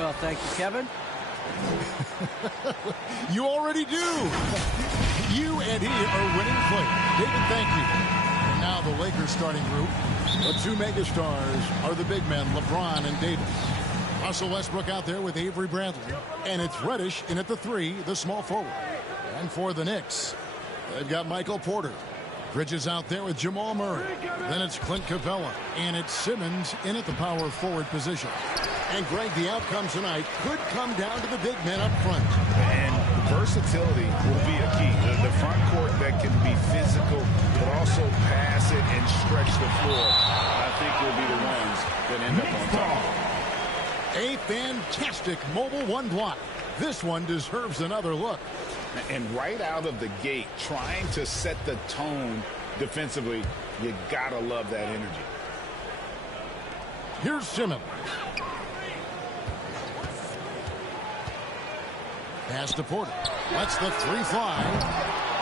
Well, thank you, Kevin. You already do. You and he are winning players. David, thank you. And now the Lakers starting group. The two megastars are the big men, LeBron and Davis. Russell Westbrook out there with Avery Bradley. And it's Reddish in at the 3, the small forward. And for the Knicks, they've got Michael Porter. Bridges out there with Jamal Murray. Then it's Clint Capella. And it's Simmons in at the power forward position. And, Greg, the outcome tonight could come down to the big men up front. And versatility will be a key. The front court that can be physical, but also pass it and stretch the floor, I think will be the ones that end up on top. A fantastic mobile one block. This one deserves another look. And right out of the gate, trying to set the tone defensively, you gotta love that energy. Here's Simmons. Pass to Porter. Lets the 3 fly.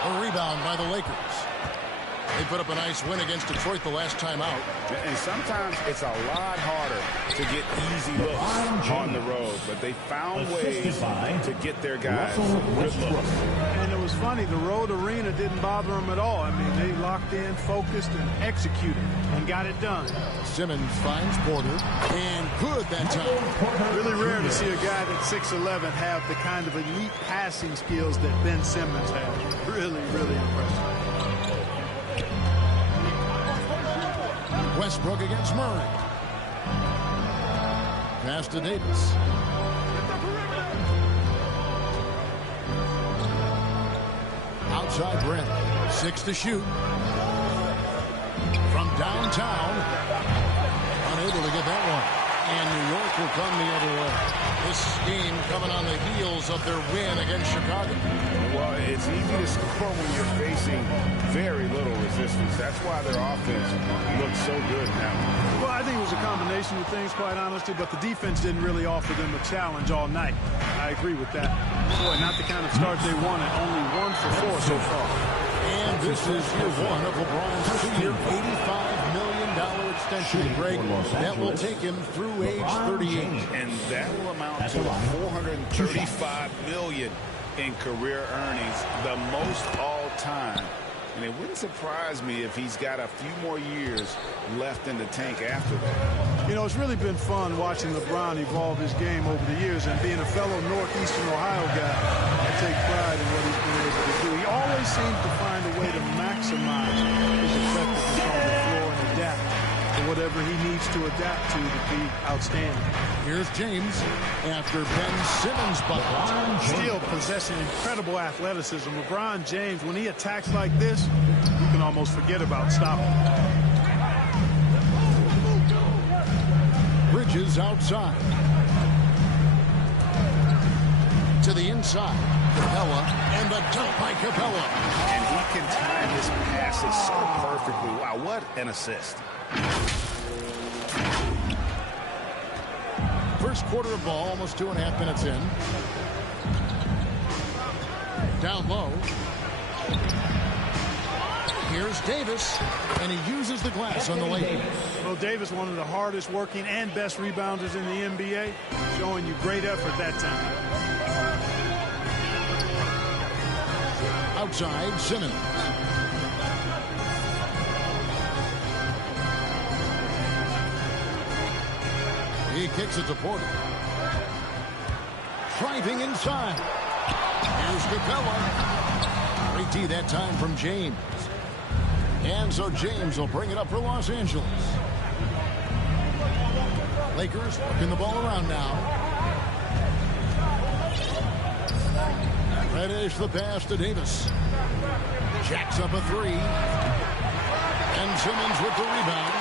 A rebound by the Lakers. They put up a nice win against Detroit the last time out. And sometimes it's a lot harder to get easy looks on the road, but they found ways to get their guys good looks. And it was funny, the road arena didn't bother them at all. I mean, they locked in, focused, and executed, and got it done. Simmons finds Porter, and good that time. Really rare to see a guy that's 6'11" have the kind of elite passing skills that Ben Simmons has. Really, really impressive. Westbrook against Murray. Pass to Davis. Outside Brent. 6 to shoot. From downtown. Unable to get that one. And New York will come the other way. This game coming on the heels of their win against Chicago. Well, it's easy to score when you're facing very little resistance. That's why their offense looks so good now. Well, I think it was a combination of things, quite honestly, but the defense didn't really offer them a challenge all night. I agree with that. Boy, not the kind of start they wanted. Only 1 for 4 so far. And this is year 1 of LeBron's 2-year, $85 million extension, Greg. That will take him through age 38. And that will amount to $435 million in career earnings, the most all time. And it wouldn't surprise me if he's got a few more years left in the tank after that. You know, it's really been fun watching LeBron evolve his game over the years, and being a fellow Northeastern Ohio guy, I take pride in what he's been able to do. He always seems to find a way to maximize his effectiveness on the floor and adapt to whatever he needs to adapt to be outstanding. Here's James after Ben Simmons bucket. Still possessing incredible athleticism. LeBron James, when he attacks like this, you can almost forget about stopping. Bridges outside. To the inside. Capella, and the dunk by Capella. And he can time his passes so perfectly. Wow, what an assist. First quarter of ball, almost 2.5 minutes in. Down low. Here's Davis, and he uses the glass on the lane. Well, Davis, one of the hardest working and best rebounders in the NBA, showing you great effort that time. Outside, Simmons. He kicks it to Porter. Driving inside. Here's Capella. Great D that time from James. And so James will bring it up for Los Angeles. Lakers working the ball around now. Reddish the pass to Davis. Jacks up a 3. And Simmons with the rebound.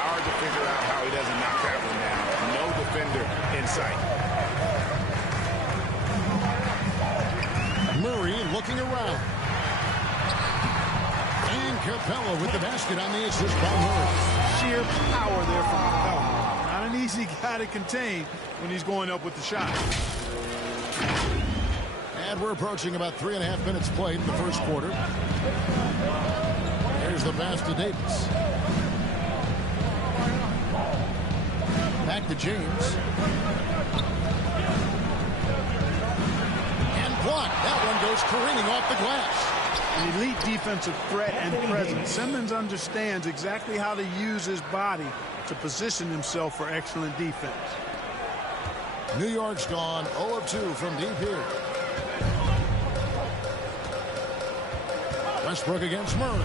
Hard to figure out how he doesn't knock that one down. No defender in sight. Murray looking around. And Capella with the basket on the assist by Murray. Sheer power there from Capella. Not an easy guy to contain when he's going up with the shot. And we're approaching about 3.5 minutes played in the first quarter. Here's the pass to Davis. Back to James. goes careening off the glass. An elite defensive threat and presence. Simmons understands exactly how to use his body to position himself for excellent defense. New York's gone 0 of 2 from deep here. Westbrook against Murray.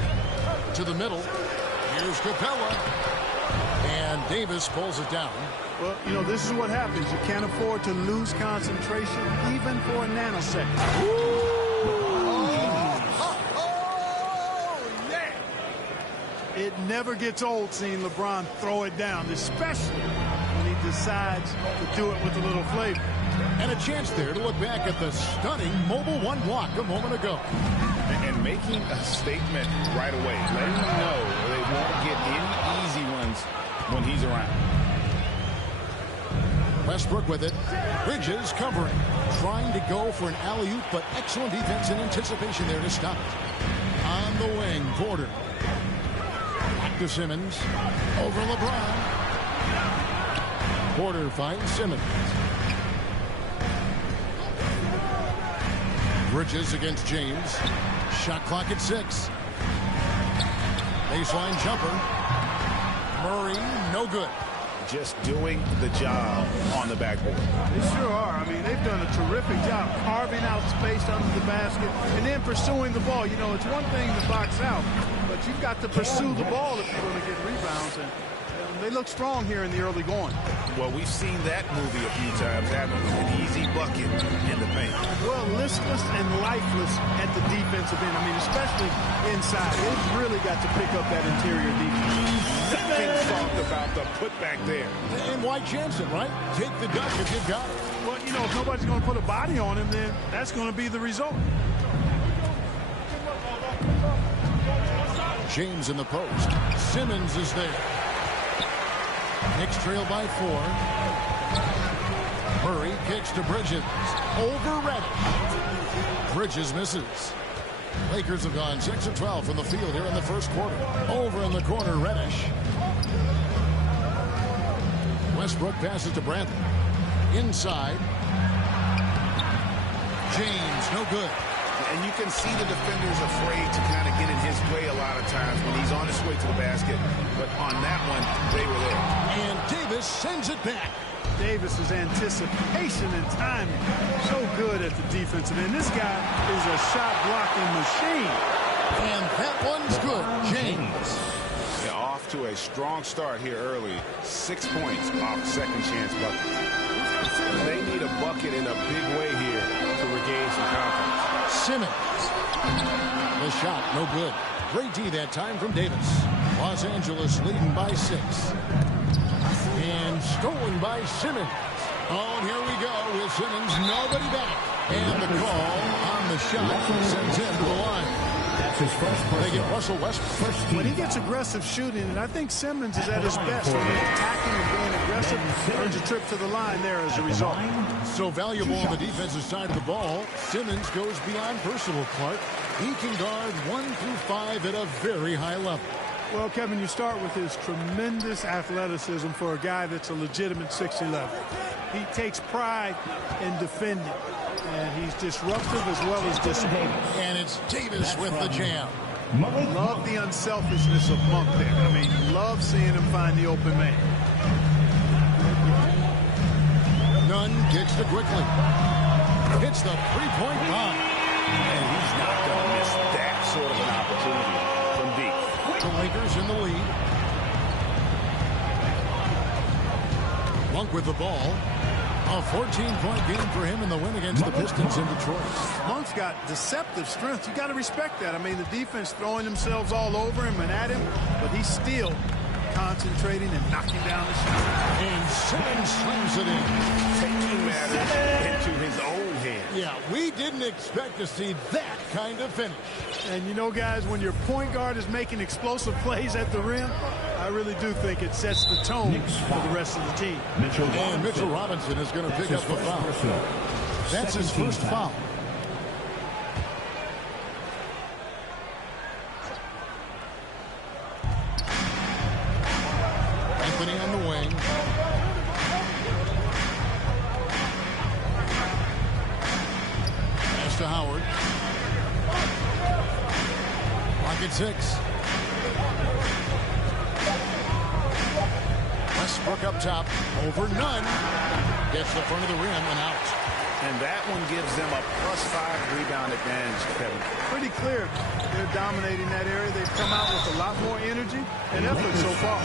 To the middle. Here's Capella. And Davis pulls it down. Well, you know, this is what happens. You can't afford to lose concentration even for a nanosecond. It never gets old seeing LeBron throw it down, especially when he decides to do it with a little flavor. And a chance there to look back at the stunning mobile one block a moment ago. And making a statement right away, letting them know they won't get any easy ones when he's around. Westbrook with it. Bridges covering. Trying to go for an alley-oop, but excellent defense and anticipation there to stop it. On the wing, Porter. Back to Simmons. Over LeBron. Porter finds Simmons. Bridges against James. Shot clock at 6. Baseline jumper. Murray, no good. Just doing the job on the backboard. They sure are. I mean, they've done a terrific job carving out space under the basket and then pursuing the ball. You know, it's one thing to box out, but you've got to pursue the ball if you're going to get rebounds. And they look strong here in the early going. Well, we've seen that movie a few times, having an easy bucket in the paint. Well, listless and lifeless at the defensive end. I mean, especially inside. They've really got to pick up that interior defense. Nothing soft about the putback there. And why chance it, right? Take the duck if you've got it. Well, you know, if nobody's going to put a body on him, then that's going to be the result. James in the post. Simmons is there. Knicks trail by 4. Murray kicks to Bridges. Over Reddish. Bridges misses. Lakers have gone 6 of 12 from the field here in the first quarter. Over in the corner, Reddish. Westbrook passes to Bradley. Inside. James, no good. And you can see the defenders afraid to kind of get in his way a lot of times when he's on his way to the basket. But on that one, they were there. And Davis sends it back. Davis's anticipation and timing so good at the defensive end. This guy is a shot blocking machine. And that one's good. James. Yeah, off to a strong start here early. 6 points off second chance buckets. They need a bucket in a big way here to regain some confidence. Simmons. The shot, no good. Great D that time from Davis. Los Angeles leading by 6. And stolen by Simmons. Oh, and here we go with Simmons. Nobody back. And the call on the shot sends him to the line. That's his first They get Russell Westbrook. When he gets aggressive shooting, and I think Simmons is at his best when he's attacking and being aggressive, earns a trip to the line there as a result. So valuable on the defensive side of the ball. Simmons goes beyond personal, Clark. He can guard 1 through 5 at a very high level. Well, Kevin, you start with his tremendous athleticism for a guy that's a legitimate 6'11". He takes pride in defending, and he's disruptive as well as disciplined. And it's Davis with the jam. Love the unselfishness of Monk there. I mean, love seeing him find the open man. Nunn kicks to quickly. Hits the three-point bomb. And he's not going to miss that sort of an opportunity from deep. The Lakers in the lead. Monk with the ball. A 14-point game for him in the win against the Pistons in Detroit. Monk's got deceptive strength. You got to respect that. I mean, the defense throwing themselves all over him and at him, but he's still concentrating and knocking down the shot. And Simmons slams it in. Taking matters into his own hands. Yeah, we didn't expect to see that kind of finish. And you know, guys, when your point guard is making explosive plays at the rim, I really do think it sets the tone for the rest of the team. And Mitchell Robinson is going to pick up a foul. That's his first foul. Anthony on the wing. Pass to Howard. at 6. Westbrook up top, over none. Gets the front of the rim and out. And that one gives them a +5 rebound advantage, Kevin. Pretty clear. They're dominating that area. They've come out with a lot more energy and effort so far.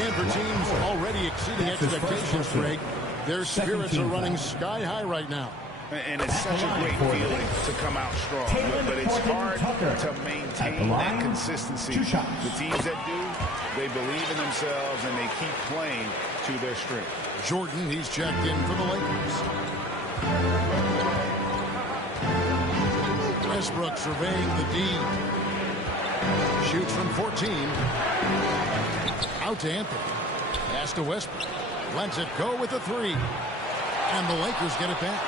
And for teams already exceeding expectations, Greg, their spirits are running sky high right now. And it's such a great feeling to come out strong. But it's hard to maintain that consistency. The teams that do, they believe in themselves and they keep playing to their strength. Jordan, he's checked in for the Lakers. Westbrook surveying the D. Shoots from 14. Out to Anthony. Pass to Westbrook. Lets it go with a 3. And the Lakers get it back.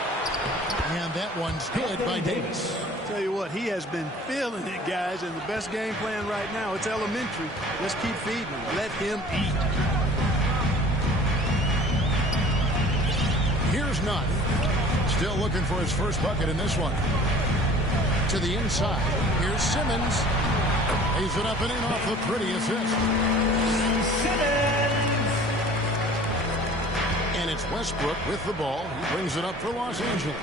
And that one's good by Davis. Tell you what, he has been feeling it, guys, and the best game plan right now, it's elementary. Just keep feeding him. Let him eat. Here's Nunn. Still looking for his first bucket in this one. To the inside. Here's Simmons. Lays it up and in off the pretty assist. Simmons! And it's Westbrook with the ball. He brings it up for Los Angeles.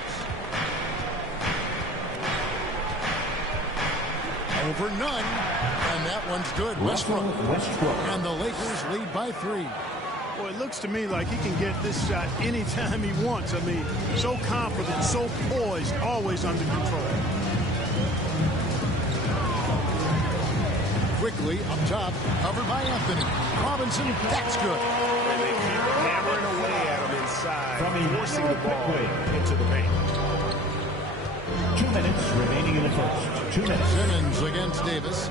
Over Nunn. And that one's good. Westbrook. And the Lakers lead by 3. Well, it looks to me like he can get this shot anytime he wants. I mean, so confident, so poised, always under control. Quickly up top, covered by Anthony. Robinson, that's good. And they keep hammering away at him inside, forcing the ball into the paint. 2 minutes remaining in the first. 2 minutes. Simmons against Davis.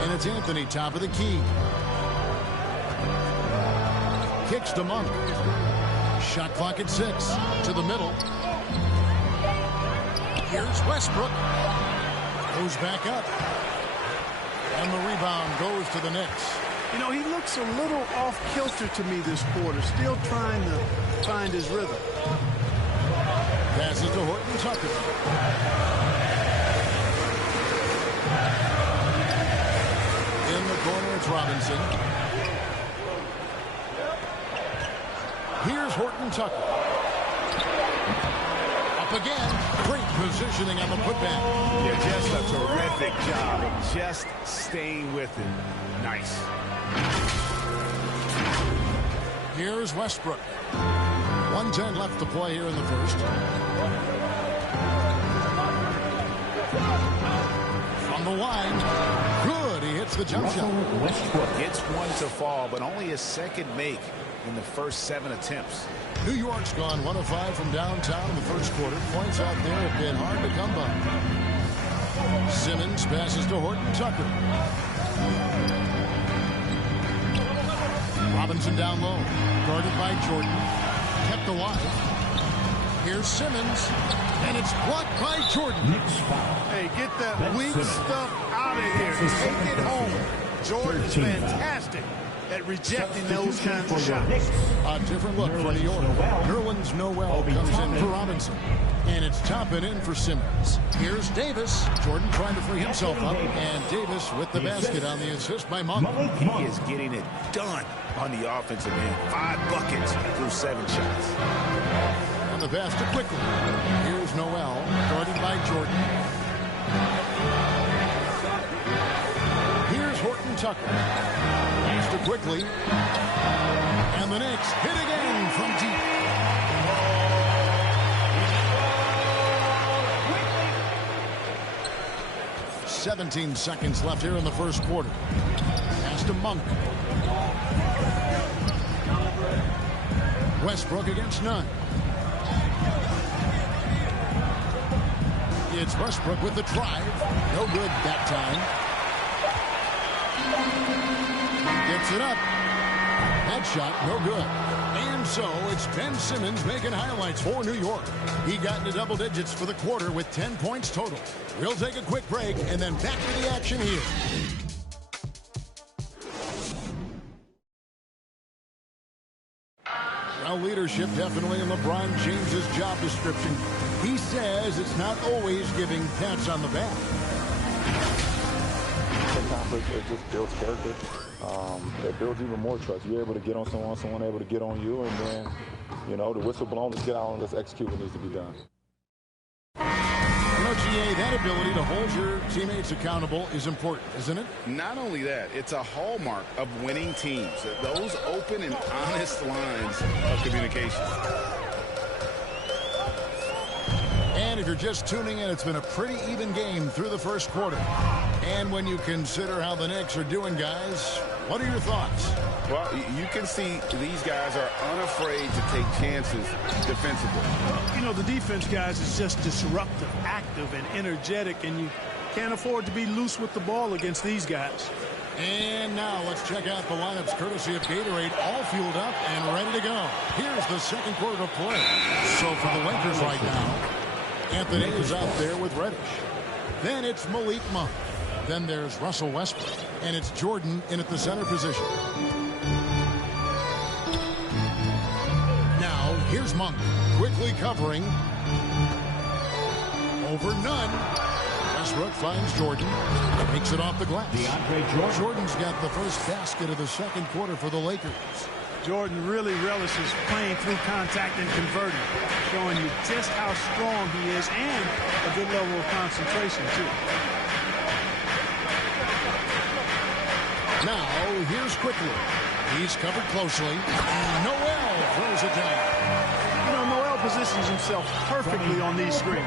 And it's Anthony, top of the key. Kicks to Monk. Shot clock at 6. To the middle. Here's Westbrook. Goes back up. And the rebound goes to the Knicks. You know, he looks a little off-kilter to me this quarter. Still trying to find his rhythm. Passes to Horton Tucker. In the corner, it's Robinson. Here's Horton Tucker. Up again. Great positioning on the putback. Yeah, just a terrific job of just staying with it. Nice. Here's Westbrook. 1:10 left to play here in the first. From the line. Good. He hits the jump shot. Gets one to fall, but only his second make in the first 7 attempts. New York's gone 1 of 5 from downtown in the first quarter. Points out there have been hard to come by. Simmons passes to Horton Tucker. Robinson down low. Guarded by Jordan. Kept alive. Here's Simmons. And it's blocked by Jordan. Hey, get that weak stuff out of here. Take it home. Jordan's fantastic at rejecting those kinds of shots. A different look for New York. Nerlens Noel comes in for Robinson. And it's Toppin in for Simmons. Here's Davis. Jordan trying to free himself up. And Davis with the basket on the assist by Monk. He is getting it done on the offensive end. 5 buckets through 7 shots. And the pass to Quickly. Here's Noel, guarded by Jordan. Here's Horton Tucker. Pass to Quickly. And the Knicks hit again from deep. 17 seconds left here in the first quarter. Pass to Monk. Westbrook against Nunn. It's Westbrook with the drive. No good that time. Gets it up. That shot, no good. And so it's Ben Simmons making highlights for New York. He got into double digits for the quarter with 10 points total. We'll take a quick break and then back to the action here. Well, leadership definitely in LeBron James's job description. He says it's not always giving pats on the back. Sometimes it just builds character. It builds even more trust. You're able to get on someone able to get on you, and then, you know, the whistle blown, let's get out and let's execute what needs to be done. GA, that ability to hold your teammates accountable is important, isn't it? Not only that, it's a hallmark of winning teams. Those open and honest lines of communication. And if you're just tuning in, it's been a pretty even game through the first quarter. And when you consider how the Knicks are doing, guys, what are your thoughts? Well, you can see these guys are unafraid to take chances defensively. You know, the defense, guys, is just disruptive, active, and energetic, and you can't afford to be loose with the ball against these guys. And now let's check out the lineups courtesy of Gatorade, all fueled up and ready to go. Here's the second quarter of play. So for the Lakers right now, Anthony is out there with Reddish. Then it's Malik Monk. Then there's Russell Westbrook. And it's Jordan in at the center position. Now, here's Monk. Quickly covering. Over none. Westbrook finds Jordan. Takes it off the glass. Jordan's got the first basket of the second quarter for the Lakers. Jordan really relishes playing through contact and converting, showing you just how strong he is and a good level of concentration, too. Now, here's Quickly. He's covered closely. And Noel throws it down. You know, Noel positions himself perfectly on these screens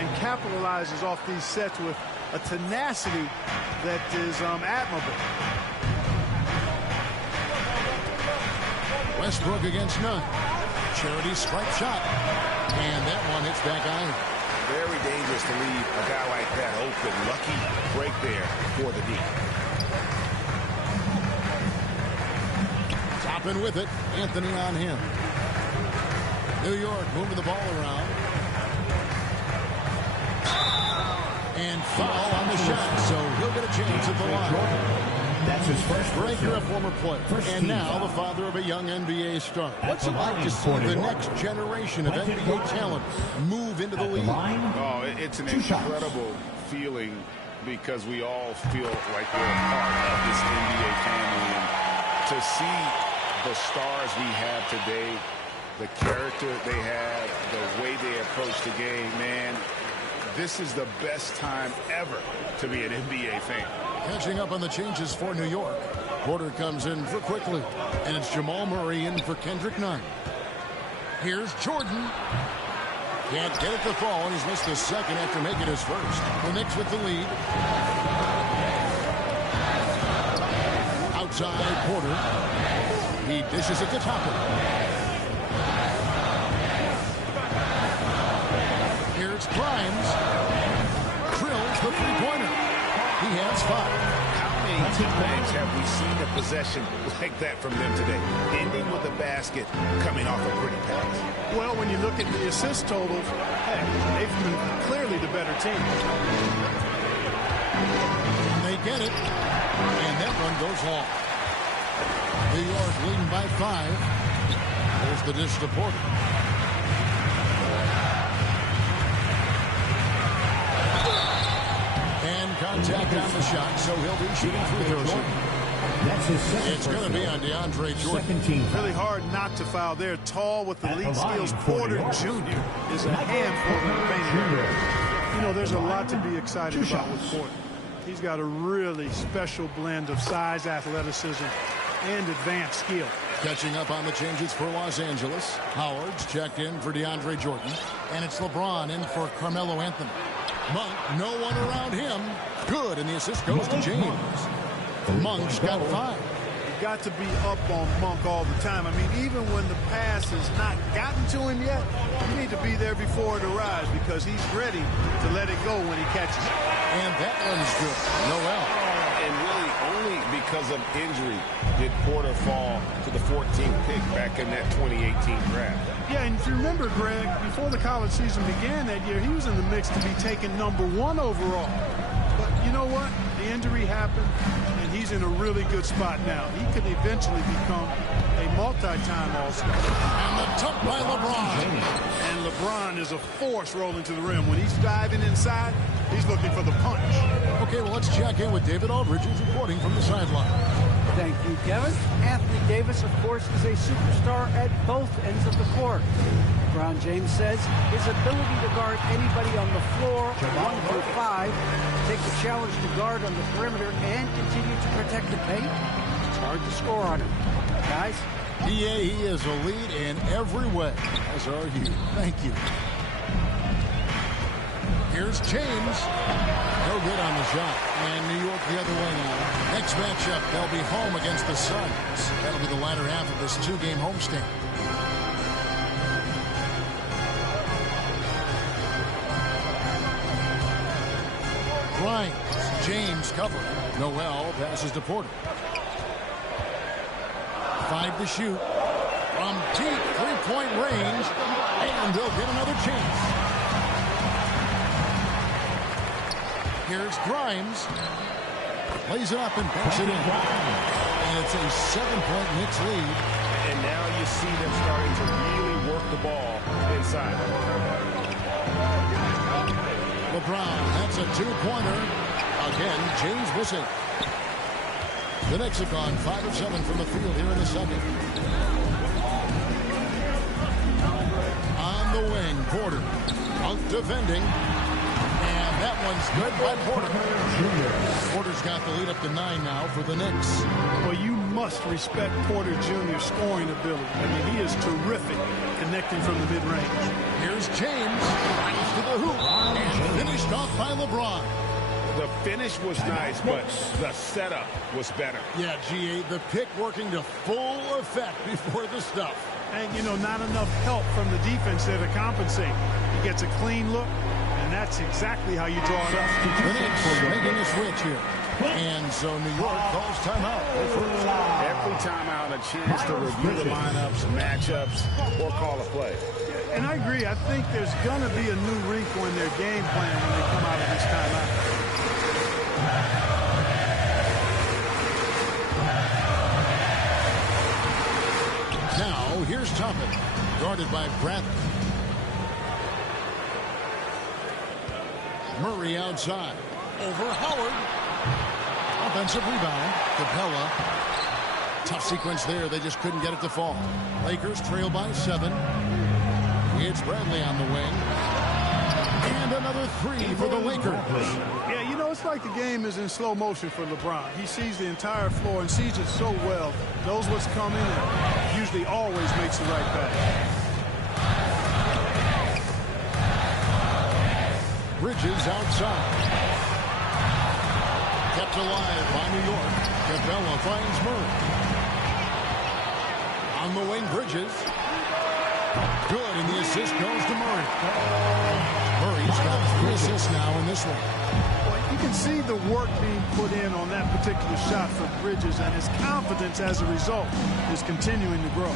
and capitalizes off these sets with a tenacity that is admirable. Westbrook against none. Charity strike shot. And that one hits back iron. Very dangerous to leave a guy like that open. Lucky break there for the D. Topping with it. Anthony on him. New York moving the ball around. And foul on the shot, so he'll get a chance at the line. That's his first Breaker, a former player, and now the father of a young NBA star. What's it like to see the next generation of NBA talent move into the league? Oh, it's an incredible feeling because we all feel like we're a part of this NBA family. And to see the stars we have today, the character they have, the way they approach the game, man, this is the best time ever to be an NBA fan. Catching up on the changes for New York. Porter comes in for Quickly, and it's Jamal Murray in for Kendrick Nunn. Here's Jordan. Can't get it to fall, and he's missed the second after making his first. The Knicks with the lead. Outside Porter. He dishes it to Toppin. Here's Grimes. Drills the three-pointer. He has 5. How many times have we seen a possession like that from them today? Ending with a basket, coming off a pretty pass. Well, when you look at the assist totals, hey, they've been clearly the better team. They get it, and that one goes long. New York leading by 5. There's the dish to Porter. And contact on the shot, so he'll be shooting free throws. That's his second. It's going to be on DeAndre Jordan. Really hard not to foul there. Tall with the lead skills. Porter Jr. is a handful in the paint area. You know, there's a lot to be excited about with Porter. He's got a really special blend of size, athleticism, and advanced skill. Catching up on the changes for Los Angeles. Howard's checked in for DeAndre Jordan. And it's LeBron in for Carmelo Anthony. Monk, no one around him. Good, and the assist goes to James. Monk's got 5. You've got to be up on Monk all the time. I mean, even when the pass has not gotten to him yet, you need to be there before it arrives because he's ready to let it go when he catches it. And that one's good. Noel. And really only because of injury did Porter fall to the 14th pick back in that 2018 draft. Yeah, and if you remember, Greg, before the college season began that year, he was in the mix to be taken #1 overall. But you know what? The injury happened, and and he's in a really good spot now. He could eventually become a multi-time All-Star. And the dunk by LeBron. And LeBron is a force rolling to the rim. When he's diving inside, he's looking for the punch. Okay, well, let's check in with David Aldridge, who's reporting from the sideline. Thank you, Kevin. Anthony Davis, of course, is a superstar at both ends of the court. LeBron James says his ability to guard anybody on the floor, 1 through 5, take the challenge to guard on the perimeter, and continue to protect the paint, it's hard to score on him. Guys? Yeah, he is a lead in every way, as are you. Thank you. Here's James. No good on the shot. And New York the other way now. Next matchup, they'll be home against the Suns. That'll be the latter half of this 2-game homestand. Grimes, James covering. Noel passes to Porter. 5 to shoot. From deep three-point range. And they'll get another chance. Here's Grimes. Lays it up and banks it in. And it's a 7-point Knicks lead. And now you see them starting to really work the ball inside. LeBron, that's a 2-pointer. Again, James missing. The Knicks have gone 5 of 7 from the field here in the second. On the wing, Porter. Out defending. And that one's good by Porter. Porter's got the lead up to 9 now for the Knicks. Well, you must respect Porter Jr.'s scoring ability. I mean, he is terrific connecting from the mid-range. Here's James. Right to the hoop. And finished off by LeBron. The finish was nice, but the setup was better. Yeah, GA, the pick working to full effect before the stuff. And, you know, not enough help from the defense there to compensate. He gets a clean look, and that's exactly how you draw it up. The Knicks making a switch here. And so New York calls timeout. Every timeout, a chance to review the lineups, matchups, or call a play. And I agree. I think there's going to be a new wrinkle in their game plan when they come out of this timeout. Now, here's Toppin, guarded by Bradley. Murray outside. Over Howard. Offensive rebound. Capella. Tough sequence there. They just couldn't get it to fall. Lakers trail by 7. It's Bradley on the wing. And another 3 for the Lakers. Yeah, you know, it's like the game is in slow motion for LeBron. He sees the entire floor and sees it so well, knows what's coming, and usually always makes the right pass. Bridges outside. Kept alive by New York. Capella finds Murray. On the wing, Bridges. Good, and the assist goes to Murray. Murray's got 3 assists now in this one. Well, you can see the work being put in on that particular shot for Bridges, and his confidence as a result is continuing to grow.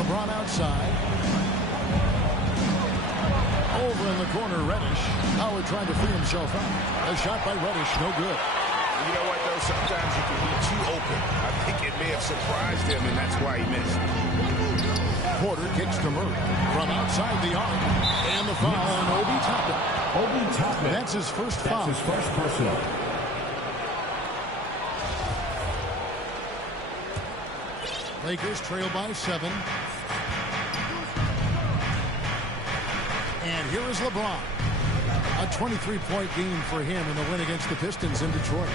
LeBron outside. Over in the corner, Reddish. Howard trying to free himself out. A shot by Reddish, no good. You know what, though? Sometimes you can be too open. I think it may have surprised him, and that's why he missed. Porter kicks to Murray from outside the arc. And the foul on Obi Toppin. Obi Toppin. That's his first foul. That's his first personal. Lakers trail by 7. And here is LeBron. A 23-point game for him in the win against the Pistons in Detroit.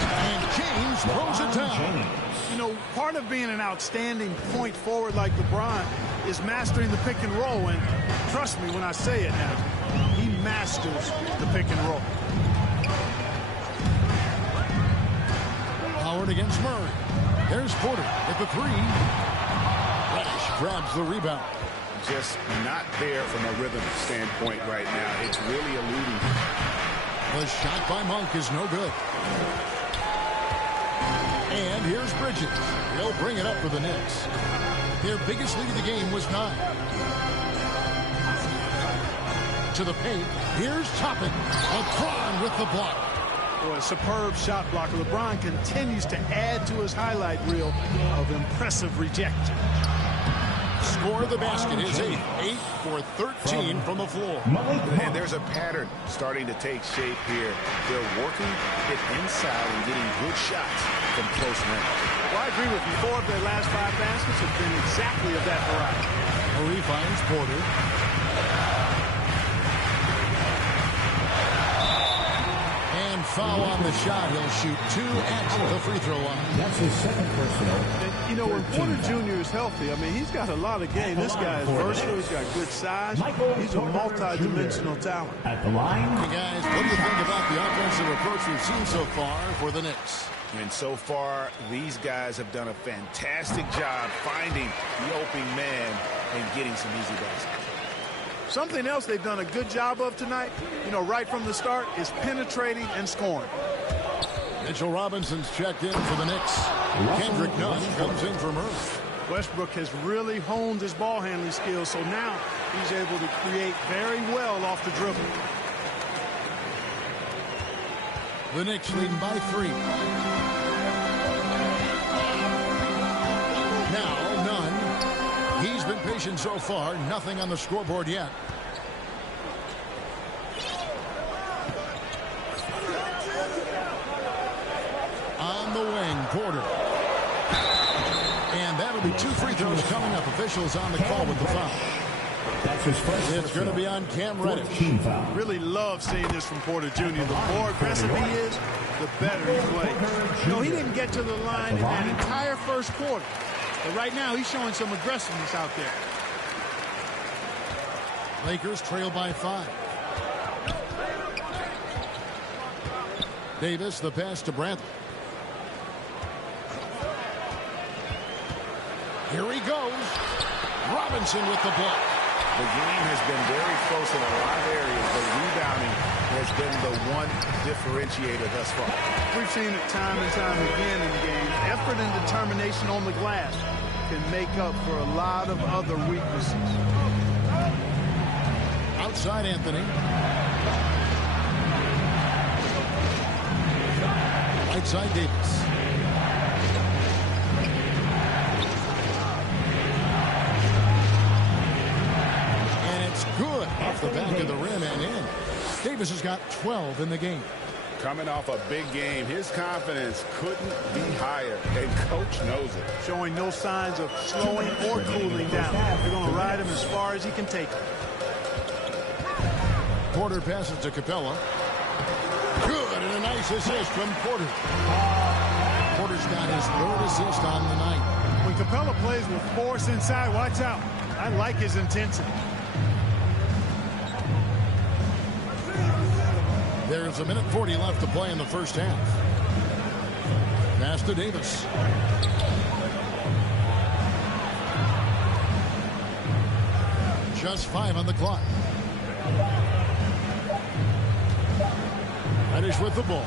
And James throws it down. You know, part of being an outstanding point forward like LeBron is mastering the pick and roll. And trust me when I say it now, he masters the pick and roll. Howard against Murray. There's Porter at the 3. Reddish grabs the rebound. Just not there from a rhythm standpoint right now. It's really eluding. The shot by Monk is no good. And here's Bridges. He'll bring it up for the Knicks. Their biggest lead of the game was 9. into the paint. Here's Toppin. LeBron with the block. Boy, a superb shot blocker. LeBron continues to add to his highlight reel of impressive rejection. Score the basket is 8 for 13 from the floor. And there's a pattern starting to take shape here. They're working it inside and getting good shots from close range. Well, I agree with you. 4 of their last 5 baskets have been exactly of that variety. Murray finds Porter. And foul on the shot. He'll shoot 2 at the free throw line. That's his second personal. And, you know, when Porter Jr. is healthy, I mean, he's got a lot of game. This guy is versatile. He's got good size. He's a multi-dimensional talent. At the line. Hey, guys, what do you think about the offensive approach we've seen so far for the Knicks? And so far, these guys have done a fantastic job finding the opening man and getting some easy baskets. Something else they've done a good job of tonight, you know, right from the start, is penetrating and scoring. Mitchell Robinson's checked in for the Knicks. Kendrick Nunn comes in for Murray. Westbrook has really honed his ball handling skills, so now he's able to create very well off the dribble. The Knicks leading by 3. Now Nunn. He's been patient so far. Nothing on the scoreboard yet. On the wing, Porter. And that'll be 2 free throws coming up. Officials on the call with the foul. That's his first. It's going to be on Cam Reddish. Really love seeing this from Porter Jr. The more aggressive he is, the better he plays. You know, he didn't get to the line in that entire first quarter. But right now, he's showing some aggressiveness out there. Lakers trail by 5. Davis, the pass to Bradley. Here he goes. Robinson with the block. The game has been very close in a lot of areas, but rebounding has been the one differentiator thus far. We've seen it time and time again in games. Effort and determination on the glass can make up for a lot of other weaknesses. Outside Anthony. Right side Davis. Good off the back of the rim and in. Davis has got 12 in the game. Coming off a big game, his confidence couldn't be higher, and coach knows it. Showing no signs of slowing or cooling down. They're going to ride him as far as he can take him. Porter passes to Capella. Good, and a nice assist from Porter. Porter's got his 3rd assist on the night. When Capella plays with force inside, watch out. I like his intensity. There's 1:40 left to play in the first half. Pass to Davis. Just 5 on the clock. Reddish with the ball.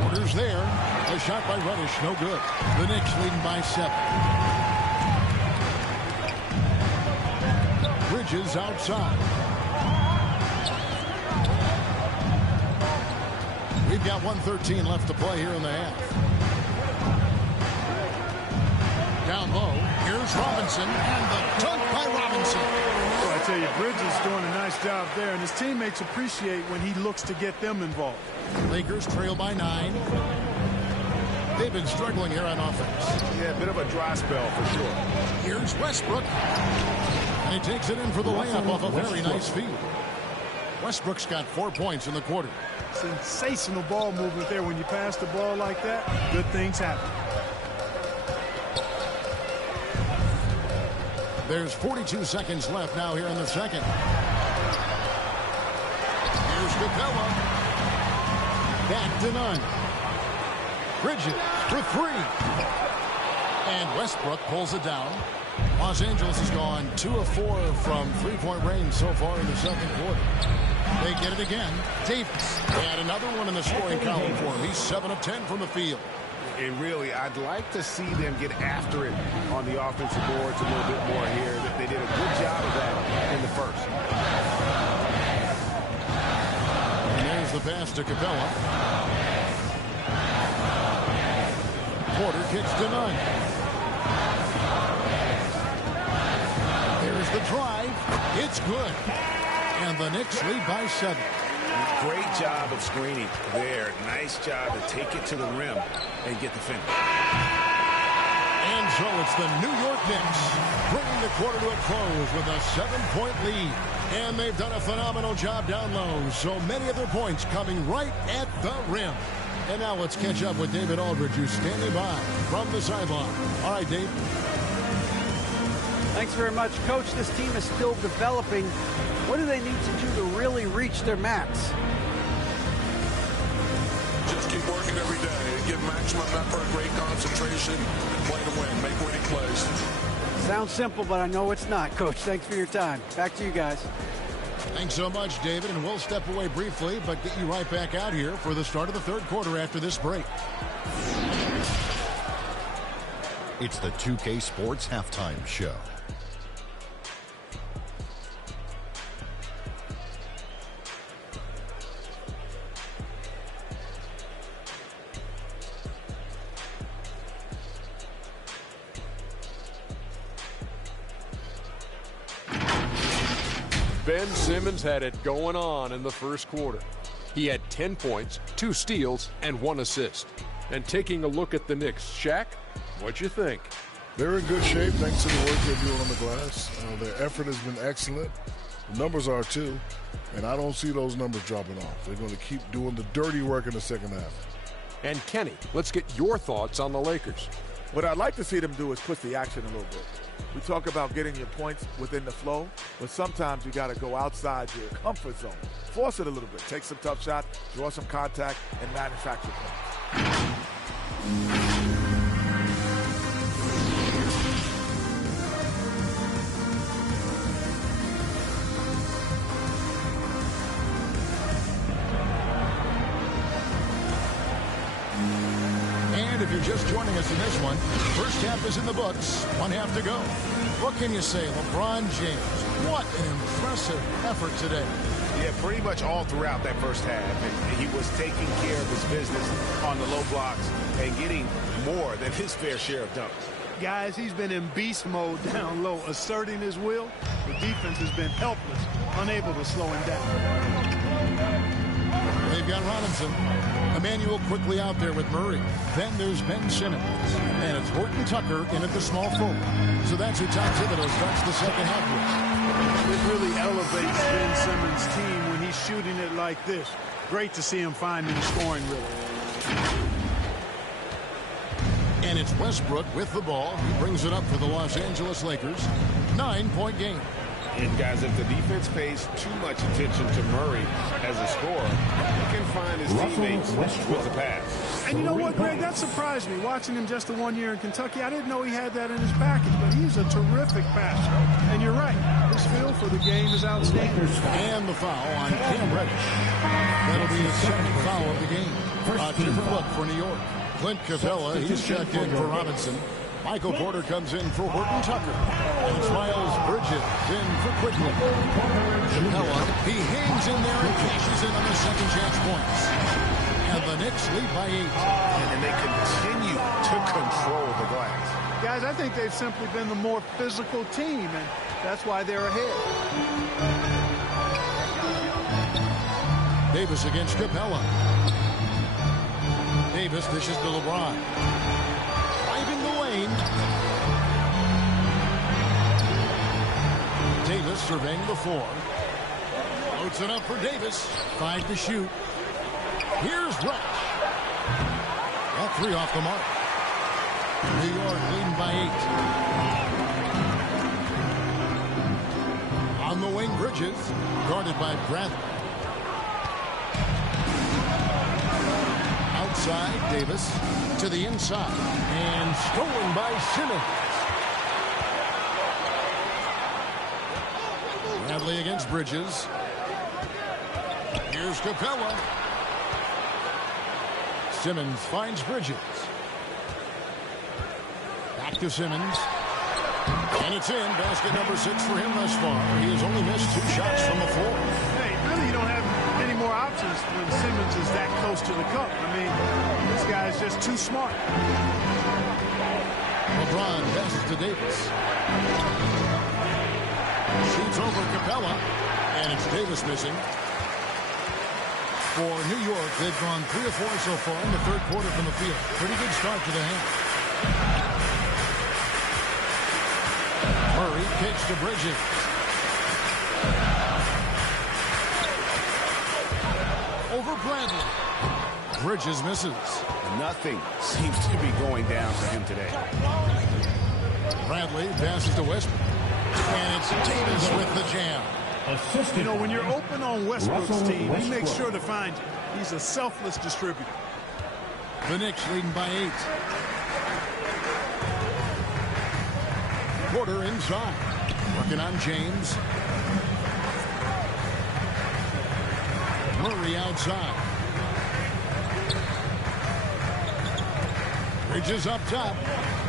Porter's there. A shot by Reddish, no good. The Knicks leading by 7. Bridges outside. We've got 1:13 left to play here in the half. Down low, here's Robinson, and the dunk by Robinson. Well, I tell you, Bridges doing a nice job there, and his teammates appreciate when he looks to get them involved. Lakers trail by 9. They've been struggling here on offense. Yeah, a bit of a dry spell for sure. Here's Westbrook, and he takes it in for the layup off a very nice feed. Westbrook's got 4 points in the quarter. Sensational ball movement there. When you pass the ball like that, good things happen. There's 42 seconds left now here in the second. Here's Capella. Back to Nunn. Bridges for 3. And Westbrook pulls it down. Los Angeles has gone 2 of 4 from 3-point range so far in the second quarter. They get it again. Davis had another one in the scoring column for him. He's 7 of 10 from the field. And really, I'd like to see them get after it on the offensive boards a little bit more here. They did a good job of that in the first. the pass to Capella. Porter kicks to Nunn. Here's the drive. It's good. And the Knicks lead by 7. Great job of screening there. Nice job to take it to the rim and get the finish. And so it's the New York Knicks bringing the quarter to a close with a 7-point lead. And they've done a phenomenal job down low. So many of their points coming right at the rim. And now let's catch up with David Aldridge, who's standing by from the sideline. All right, Dave. Thanks very much, Coach. This team is still developing. What do they need to do to really reach their max? Just keep working every day. Give maximum effort, great concentration, and play to win. Make winning plays. Sounds simple, but I know it's not, Coach. Thanks for your time. Back to you guys. Thanks so much, David, and we'll step away briefly, but get you right back out here for the start of the third quarter after this break. It's the 2K Sports Halftime Show. Ben Simmons had it going on in the first quarter. He had 10 points, 2 steals, and 1 assist. And taking a look at the Knicks, Shaq, what'd you think? They're in good shape thanks to the work they're doing on the glass. Their effort has been excellent. The numbers are too. And I don't see those numbers dropping off. They're going to keep doing the dirty work in the second half. And Kenny, let's get your thoughts on the Lakers. What I'd like to see them do is push the action a little bit. We talk about getting your points within the flow, but sometimes you got to go outside your comfort zone. Force it a little bit. Take some tough shots, draw some contact, and manufacture points. And if you're just joining us in this one, first half is in the books. 1 half to go. What can you say? LeBron James, what an impressive effort today. Yeah, pretty much all throughout that first half. And he was taking care of his business on the low blocks and getting more than his fair share of dunks. Guys, he's been in beast mode down low, asserting his will. The defense has been helpless, unable to slow him down. They've got Robinson. Emmanuel quickly out there with Murray. Then there's Ben Simmons. And it's Horton Tucker in at the small forward. So that's who Tom Thibodeau starts the second half with. It really elevates Ben Simmons' team when he's shooting it like this. Great to see him finding the scoring rhythm. And it's Westbrook with the ball. He brings it up for the Los Angeles Lakers. 9-point game. And guys, if the defense pays too much attention to Murray as a scorer, he can find his teammates with the pass. And you know what, Greg? That surprised me. Watching him just the 1 year in Kentucky, I didn't know he had that in his package, but he's a terrific passer. And you're right. His feel for the game is outstanding. And the foul on Cam Reddish. That'll be his second foul of the game. A different look for New York. Clint Capella, he's checked in for Robinson. Michael Porter comes in for Horton Tucker. And it's Miles Bridges in for Quickly. Capella, he hangs in there and cashes in on the second chance points. And the Knicks lead by 8. And they continue to control the glass. Guys, I think they've simply been the more physical team, and that's why they're ahead. Davis against Capella. Davis dishes to LeBron. Driving the lane. Davis surveying the floor. Loads it up for Davis. 5 to shoot. Here's Rush. That 3 off the mark. New York leading by 8. On the wing, Bridges. Guarded by Bradley. Outside, Davis to the inside. And stolen by Simmons. Bradley against Bridges. Here's Capella. Simmons finds Bridges. Back to Simmons. And it's in. Basket number 6 for him thus far. He has only missed 2 shots from the floor. Hey, really, you don't have any more options misses when Simmons is that close to the cup. I mean, this guy is just too smart. LeBron passes to Davis. Shoots over Capella, and it's Davis missing. For New York, they've gone 3 of 4 so far in the third quarter from the field. Pretty good start to the half. Murray kicks to Bridges. Over Bradley. Bridges misses. Nothing seems to be going down for him today. Bradley passes to Westbrook. And it's Davis with the jam. You know, when you're open on Westbrook's team, he makes sure to find you. He's a selfless distributor. The Knicks leading by 8. Porter inside. Working on James. Murray outside. Bridges up top.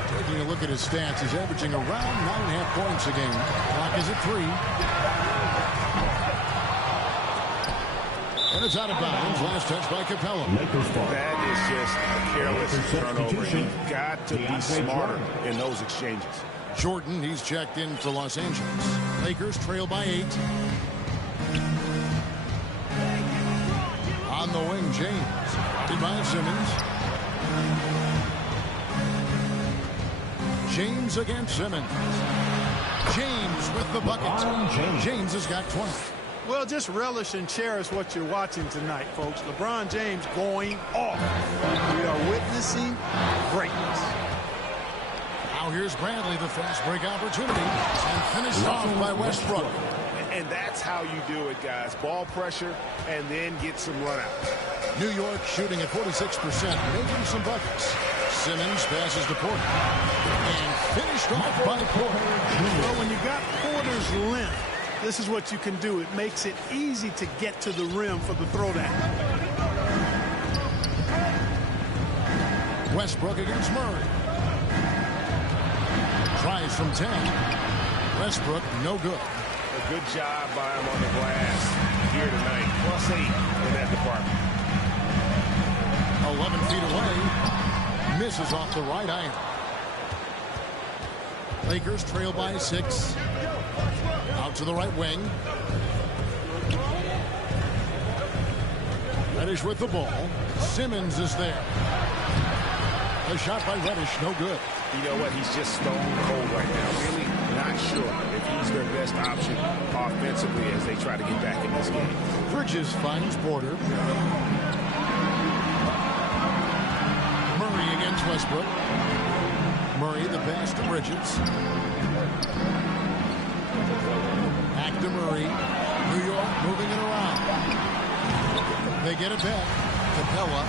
Taking a look at his stats, he's averaging around 9.5 points a game. Clock is at 3. And it's out of bounds. Last touch by Capella. That is just a careless turnover. You've got to be smarter in those exchanges. Jordan, he's checked in for Los Angeles. Lakers trail by 8. On the wing, James. Guarded by Simmons. James against Simmons. James with the bucket. James has got 20. Well, just relish and cherish what you're watching tonight, folks. LeBron James going off. We are witnessing greatness. Now here's Bradley, the fast break opportunity, and finished off by Westbrook. And that's how you do it, guys. Ball pressure and then get some run-outs. New York shooting at 46%, making some buckets. Simmons passes to Porter. And finished off by Porter. Well, when you got Porter's length, this is what you can do. It makes it easy to get to the rim for the throwdown. Westbrook against Murray. Tries from 10. Westbrook, no good. A good job by him on the glass here tonight. +8 in that department. 11 feet away. Misses off the right iron. Lakers trail by 6. Out to the right wing. Reddish with the ball. Simmons is there. A shot by Reddish, no good. You know what? He's just stone cold right now. Really not sure if he's their best option offensively as they try to get back in this game. Bridges finds Porter. Murray against Westbrook. Murray the pass to Bridges. Back to Murray. New York moving it around. They get it back. Capella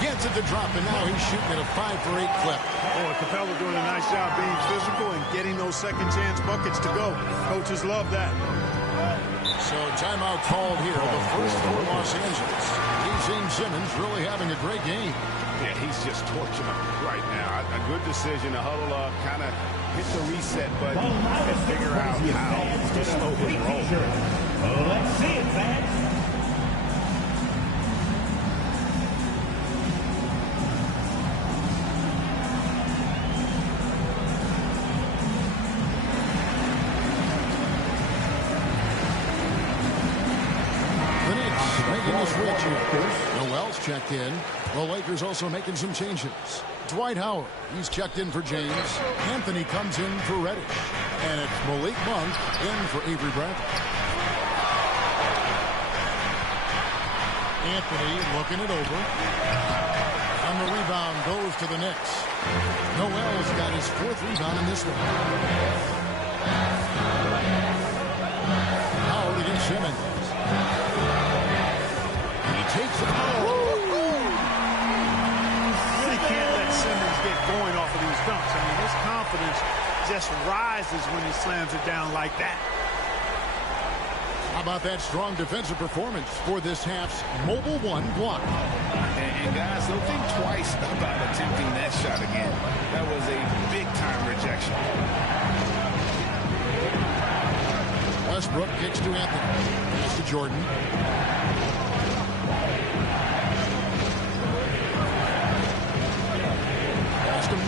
gets it to drop, and now he's shooting at a 5-for-8 clip. Boy, Capella doing a nice job being physical and getting those second chance buckets to go. Coaches love that. So timeout called here, the first for Los Angeles. We've seen Simmons really having a great game. Yeah, he's just torching them right now. A good decision to huddle up, kind of hit the reset button and figure out how to slow his roll. Let's see it, fans. Making a switch here. Noel's checked in. The Lakers also making some changes. Dwight Howard, he's checked in for James. Anthony comes in for Reddish. And it's Malik Monk in for Avery Bradley. Anthony looking it over. And the rebound goes to the Knicks. Noel's got his 4th rebound in this one. Howard against Simmons. Takes it out. Really can't let Simmons get going off of these dunks. I mean, his confidence just rises when he slams it down like that. How about that strong defensive performance for this half's Mobile One block? And guys, don't think twice about attempting that shot again. That was a big-time rejection. Westbrook kicks to Anthony. Pass to Jordan.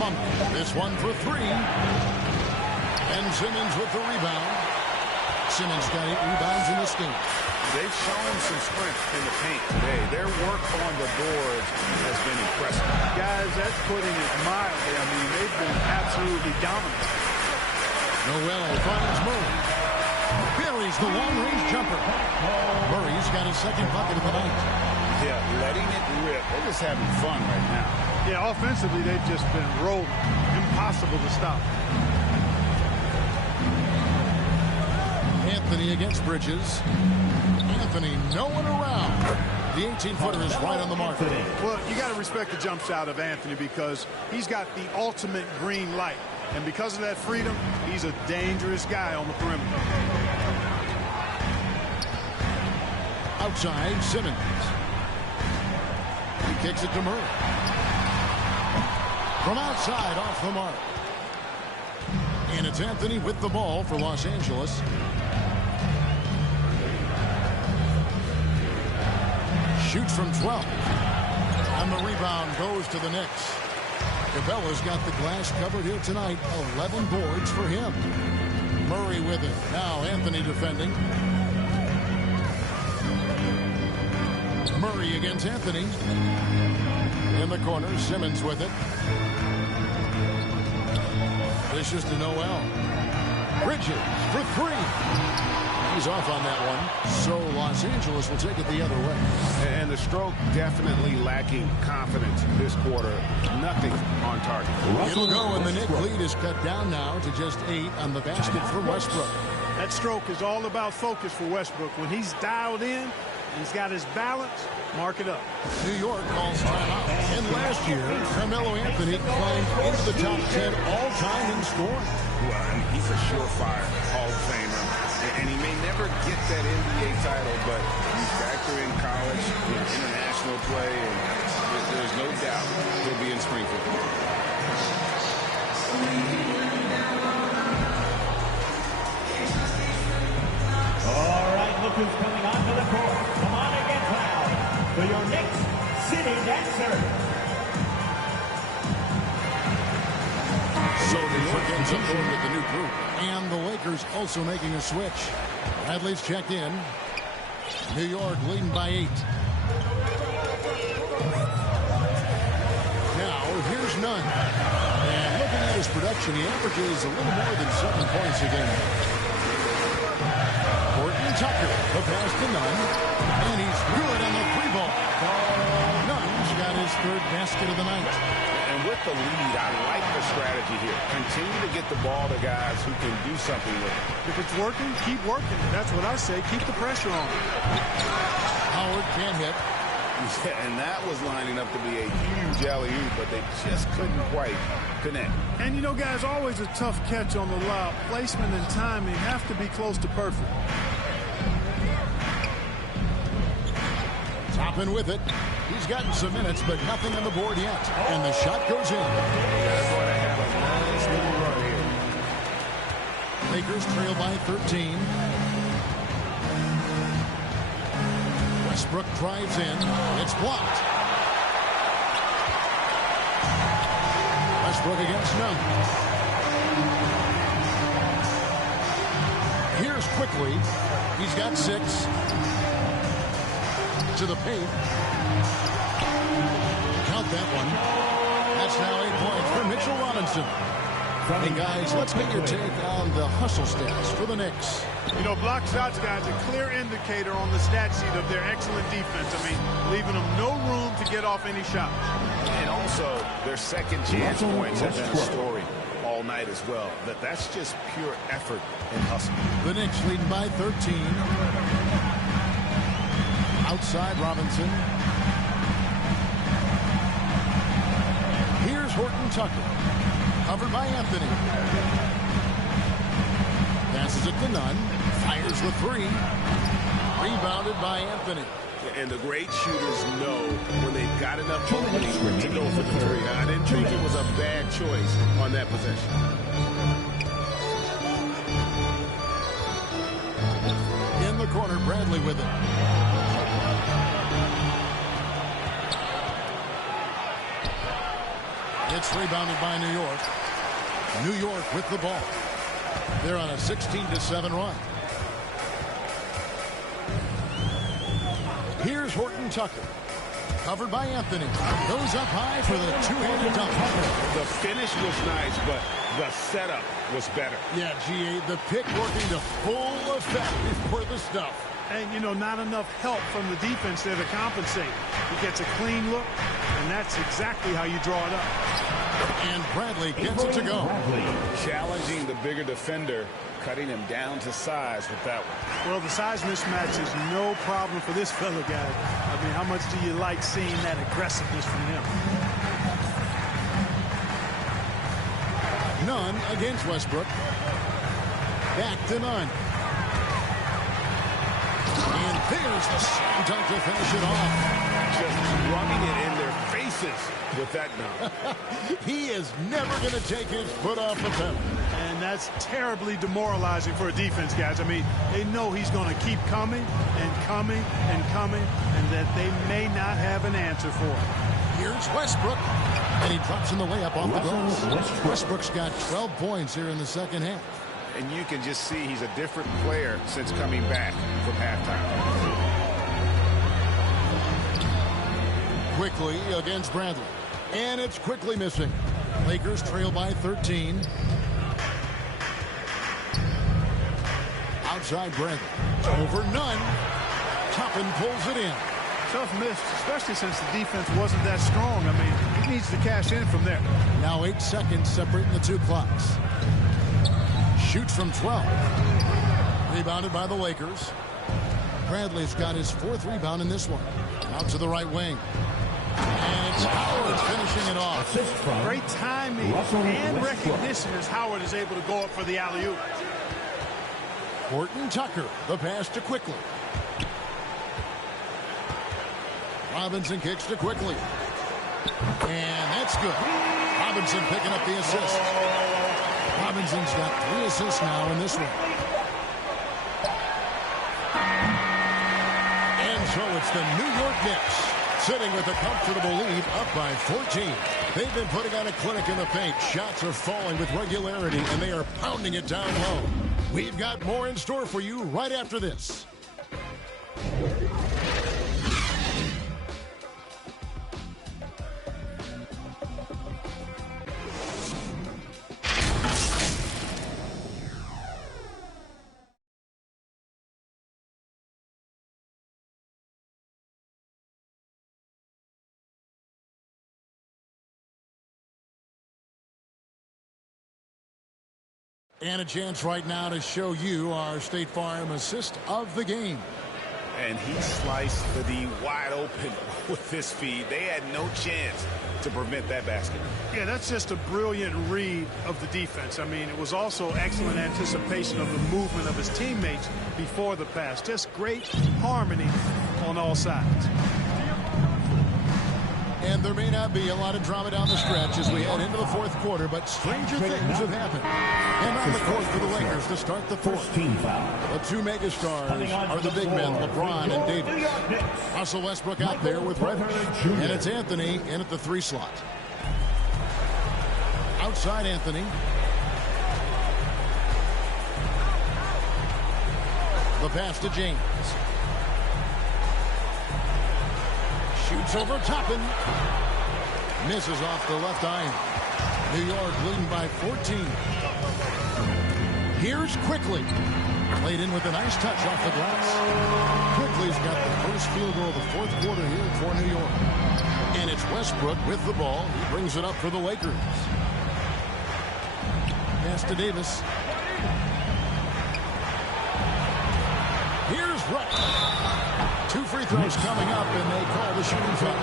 Monk. This one for three. And Simmons with the rebound. Simmons got 8 rebounds in this game. They've shown some strength in the paint today. Their work on the boards has been impressive. Guys, that's putting it mildly. I mean, they've been absolutely dominant. Noel finds Murray. Buries the long-range jumper. Murray's got his second bucket of the night. Yeah, letting it rip. They're just having fun right now. Yeah, offensively, they've just been rolling. Impossible to stop. Anthony against Bridges. Anthony, no one around. The 18-footer is right on the mark. Well, you got to respect the jump shot of Anthony because he's got the ultimate green light. And because of that freedom, he's a dangerous guy on the perimeter. Outside, Simmons. He kicks it to Murray. From outside, off the mark. And it's Anthony with the ball for Los Angeles. Shoots from 12. And the rebound goes to the Knicks. Capella's got the glass covered here tonight. 11 boards for him. Murray with it. Now Anthony defending. Murray against Anthony. In the corner, Simmons with it. Vicious to Noel. Bridges for three. He's off on that one. So Los Angeles will take it the other way. And the stroke definitely lacking confidence this quarter. Nothing on target. It'll go, and the Knicks lead is cut down now to just 8 on the basket for Westbrook. That stroke is all about focus for Westbrook. When he's dialed in, he's got his balance, mark it up. New York calls timeout. And last year, Carmelo Anthony climbed into the top 10 all-time in scoring. Well, I mean, he's a surefire Hall of Famer. And he may never get that NBA title, but you factor in college, international play, and there's no doubt he'll be in Springfield. All right, look who's coming onto the court. Come on and get loud for your Knicks City Dancer. So New York ends up going with the new group. And the Lakers also making a switch. Bradley's checked in. New York leading by 8. Now, here's Nunn. And looking at his production, he averages a little more than 7 points a game. Horton Tucker, the pass to Nunn. And he's good on the 3-ball. Nunn's got his 3rd basket of the night. And with the lead, I like the strategy here. Continue to get the ball to guys who can do something with it. If it's working, keep working. That's what I say. Keep the pressure on. Howard can't hit. And that was lining up to be a huge alley-oop, but they just couldn't quite connect. And, you know, guys, always a tough catch on the lob. Placement and timing have to be close to perfect. Toppin with it. He's gotten some minutes, but nothing on the board yet. And the shot goes in. They're going to have a nice little run here. Lakers trail by 13. Westbrook drives in. It's blocked. Westbrook against Nunn. Here's quickly. He's got 6. To the paint. Count that one. That's now 8 points for Mitchell Robinson. Hey guys, let's get your take on the hustle stats for the Knicks. You know, block shots, guys, a clear indicator on the stat sheet of their excellent defense. I mean, leaving them no room to get off any shots. And also, their second chance points have been a story all night as well. That's just pure effort and hustle. The Knicks leading by 13. Outside Robinson. Here's Horton Tucker. Covered by Anthony. Passes it to Nunn. Fires the 3. Rebounded by Anthony. And the great shooters know when they've got enough opening to go for the 3. I didn't think it was a bad choice on that possession. In the corner, Bradley with it. It's rebounded by New York. New York with the ball. They're on a 16-7 run. Here's Horton Tucker. Covered by Anthony. Goes up high for the two-handed dunk. The finish was nice, but the setup was better. Yeah, G.A., the pick working to full effect before the stuff. And, you know, not enough help from the defense there to compensate. He gets a clean look, and that's exactly how you draw it up. And Bradley gets it to go. Challenging the bigger defender, cutting him down to size with that one. Well, the size mismatch is no problem for this fellow guy. I mean, how much do you like seeing that aggressiveness from him? None against Westbrook. Back to none. And there's the slam dunk to finish it off. Just rubbing it in their faces with that dunk. He is never going to take his foot off the pedal. And that's terribly demoralizing for a defense, guys. I mean, they know he's going to keep coming and coming and coming, and that they may not have an answer for it. Here's Westbrook. And he drops in the layup off the glass. Westbrook's got 12 points here in the second half. And you can just see he's a different player since coming back from halftime. Quickly against Bradley. And it's quickly missing. Lakers trail by 13. Outside Bradley. Over none. Toppin pulls it in. Tough miss, especially since the defense wasn't that strong. I mean, he needs to cash in from there. Now 8 seconds separating the two clocks. Shoots from 12. Rebounded by the Lakers. Bradley's got his 4th rebound in this one. Out to the right wing. And it's Howard finishing it off. Great timing and recognition as Howard is able to go up for the alley-oop. Horton Tucker, the pass to Quickly. Robinson kicks to Quickly. And that's good. Robinson picking up the assist. Robinson's got 3 assists now in this one. And so it's the New York Knicks sitting with a comfortable lead up by 14. They've been putting on a clinic in the paint. Shots are falling with regularity, and they are pounding it down low. We've got more in store for you right after this. And a chance right now to show you our State Farm assist of the game. And he sliced the D wide open with this feed. They had no chance to prevent that basket. Yeah, that's just a brilliant read of the defense. I mean, it was also excellent anticipation of the movement of his teammates before the pass. Just great harmony on all sides. And there may not be a lot of drama down the stretch as we head into the 4th quarter, but stranger things have happened. And on the court for the Lakers to start the 4th. The 2 megastars are the big men, LeBron and Davis. Russell Westbrook out there with Reddish. And it's Anthony in at the 3 slot. Outside Anthony. The pass to James. Shoots over Toppin. Misses off the left iron. New York leading by 14. Here's Quickly. Played in with a nice touch off the glass. Quickly's got the first field goal of the 4th quarter here for New York. And it's Westbrook with the ball. He brings it up for the Lakers. Pass to Davis. Here's Rush. 2 free throws coming up, and they call the shooting foul.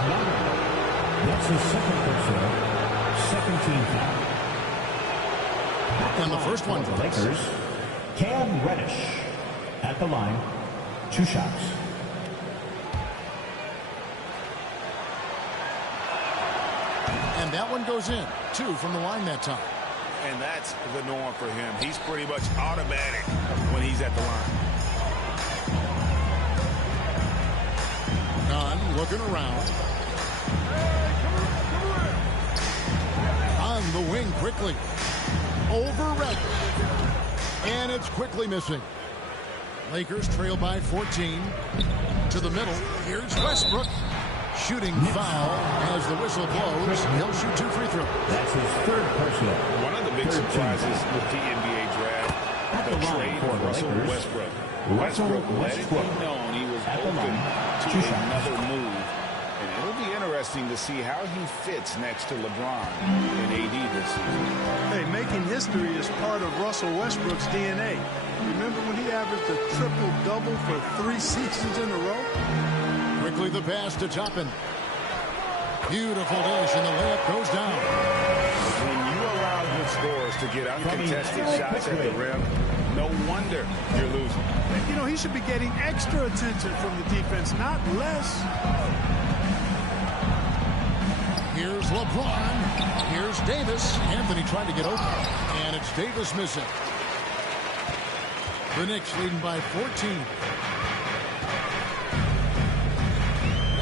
That's his second personal, second team foul. And the first one for the Lakers, Cam Reddish at the line, 2 shots. And that one goes in. 2 from the line that time. And that's the norm for him. He's pretty much automatic when he's at the line. Nunn looking around. quickly. Over Red. And it's quickly missing. Lakers trail by 14. To the middle. Here's Westbrook. Shooting foul as the whistle blows. He'll shoot 2 free throws. That's his third personal. One of the big surprises with the NBA draft, the trade for Russell Westbrook. Westbrook let it be known he was open to another move. And it'll be interesting to see how he fits next to LeBron and AD this season. Hey, making history is part of Russell Westbrook's DNA. Remember when he averaged a triple-double for 3 seasons in a row? Quickly the pass to Toppin. Beautiful dish, and the layup goes down. When you allow good scorers to get uncontested shots at the rim, no wonder you're losing. You know, he should be getting extra attention from the defense, not less. Here's LeBron. Here's Davis. Anthony trying to get open, and it's Davis missing. The Knicks leading by 14.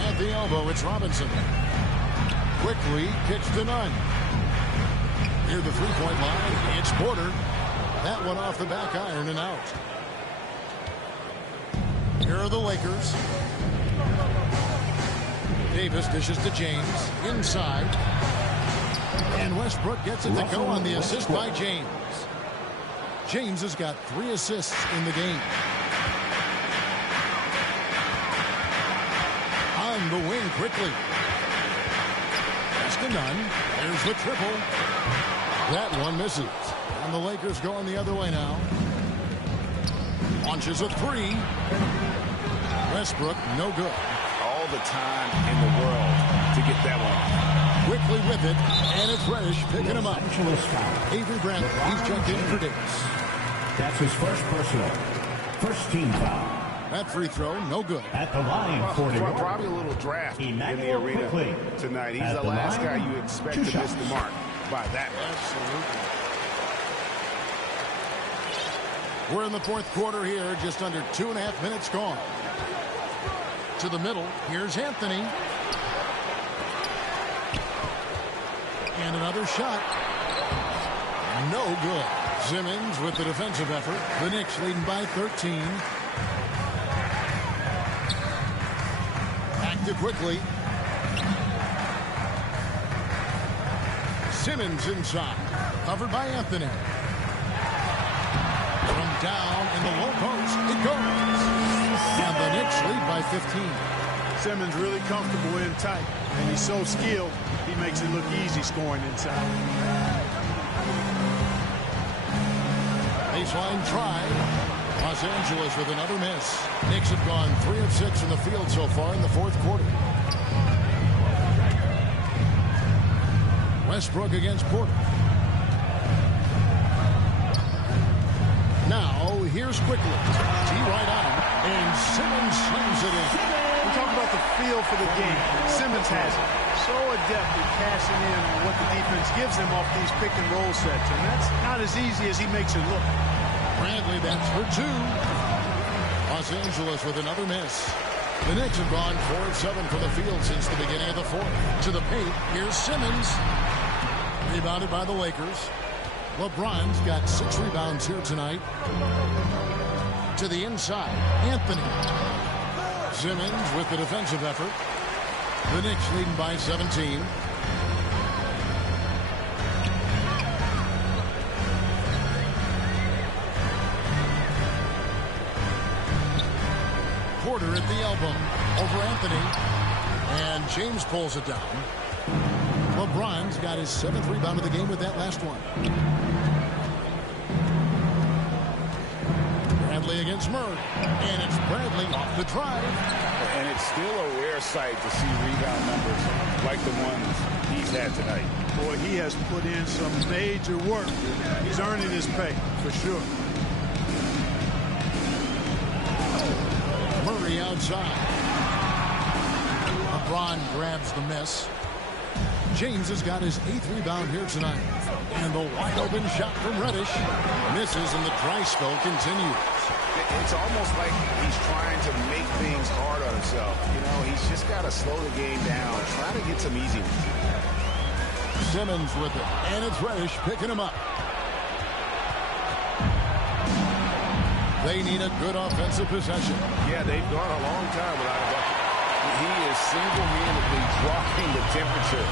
At the elbow, it's Robinson. Quickly kicks to none. Near the three-point line, it's Porter. That one off the back iron and out. Here are the Lakers. Davis dishes to James. Inside. And Westbrook gets it to go on the assist by James. James has got 3 assists in the game. On the wing quickly. That's to none. There's the triple. That one misses. And the Lakers going the other way now. Launches a 3. Westbrook, no good. All the time in the world to get that one off. Quickly with it, and it's Reddish picking him up. Avery Bradley, he's checked in for Davis. That's his first personal. First team foul. That free throw, no good. At the line for the probably a little draft in the arena tonight. He's the last guy you expect to miss the mark by that much. Absolutely. We're in the fourth quarter here, just under 2.5 minutes gone. To the middle, here's Anthony. And another shot. No good. Simmons with the defensive effort. The Knicks leading by 13. Active quickly. Simmons inside. Covered by Anthony. From down in the low post, it goes. And the Knicks lead by 15. Simmons really comfortable in tight, and he's so skilled, he makes it look easy scoring inside. Baseline try. Los Angeles with another miss. Knicks have gone 3 of 6 in the field so far in the fourth quarter. Westbrook against Porter. Now, here's quickly. T right on him, and Simmons slams it in. We talk about the feel for the game. Simmons has it. So adept at cashing in on what the defense gives him off these pick and roll sets, and that's not as easy as he makes it look. Bradley, that's for 2. Los Angeles with another miss. The Knicks have gone 4 of 7 from the field since the beginning of the fourth. To the paint, here's Simmons. Rebounded by the Lakers. LeBron's got 6 rebounds here tonight. To the inside, Anthony. Simmons with the defensive effort. The Knicks leading by 17. Porter at the elbow. Over Anthony. And James pulls it down. LeBron's got his 7th rebound of the game with that last one. Bradley against Murray. And it's Bradley off the drive. And it's still a rare sight to see rebound numbers like the ones he's had tonight. Boy, he has put in some major work. He's earning his pay, for sure. Murray outside. LeBron grabs the miss. James has got his 8th rebound here tonight. And the wide open shot from Reddish misses, and the dry spell continues. It's almost like he's trying to make things hard on himself. You know, he's just got to slow the game down, try to get some easy ones. Simmons with it, and it's Reddish picking him up. They need a good offensive possession. Yeah, they've gone a long time without a bucket. He is single-handedly dropping the temperature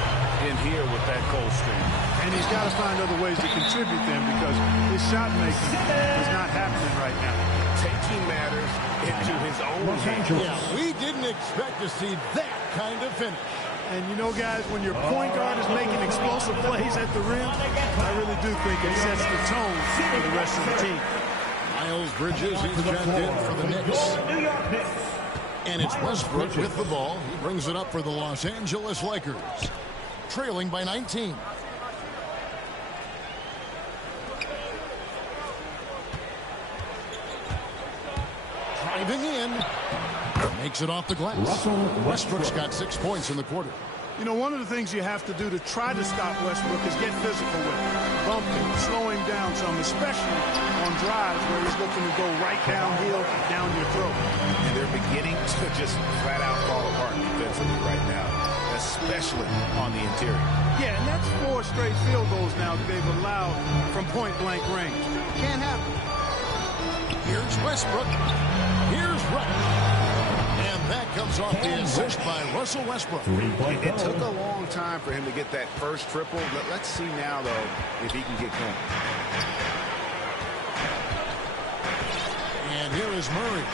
in here with that cold stream. And he's got to find other ways to contribute them because his shot making is not happening right now. Taking matters into his own hands. Yeah, we didn't expect to see that kind of finish. And you know, guys, when your point guard is making explosive plays at the rim, I really do think it sets the tone for the rest of the team. Miles Bridges, he's checked in for the Knicks. And it's Westbrook with the ball. He brings it up for the Los Angeles Lakers, trailing by 19. Driving in. Makes it off the glass. Westbrook's got 6 points in the quarter. You know, one of the things you have to do to try to stop Westbrook is get physical with him. Bump him, slow him down some, especially on drives where he's looking to go right downhill, down your throat. And they're beginning to just flat out fall apart defensively right now, especially on the interior. Yeah, and that's 4 straight field goals now that they've allowed from point-blank range. Can't happen. Here's Westbrook. Here's Reddish. And that comes off the assist by Russell Westbrook. It took a long time for him to get that first triple. Let's see now, though, if he can get going. And here is Murray.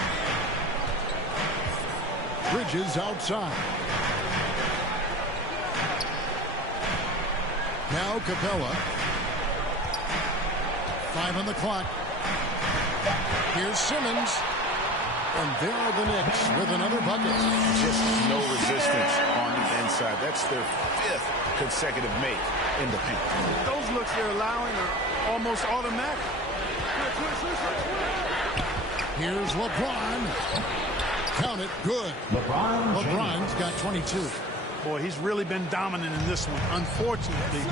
Bridges outside. Now Capella. 5 on the clock. Here's Simmons. And there are the Knicks with another bucket. Just no resistance on the inside. That's their 5th consecutive make in the paint. Those looks they're allowing are almost automatic. Here's LeBron. Count it, good. LeBron's got 22. Boy, he's really been dominant in this one. Unfortunately,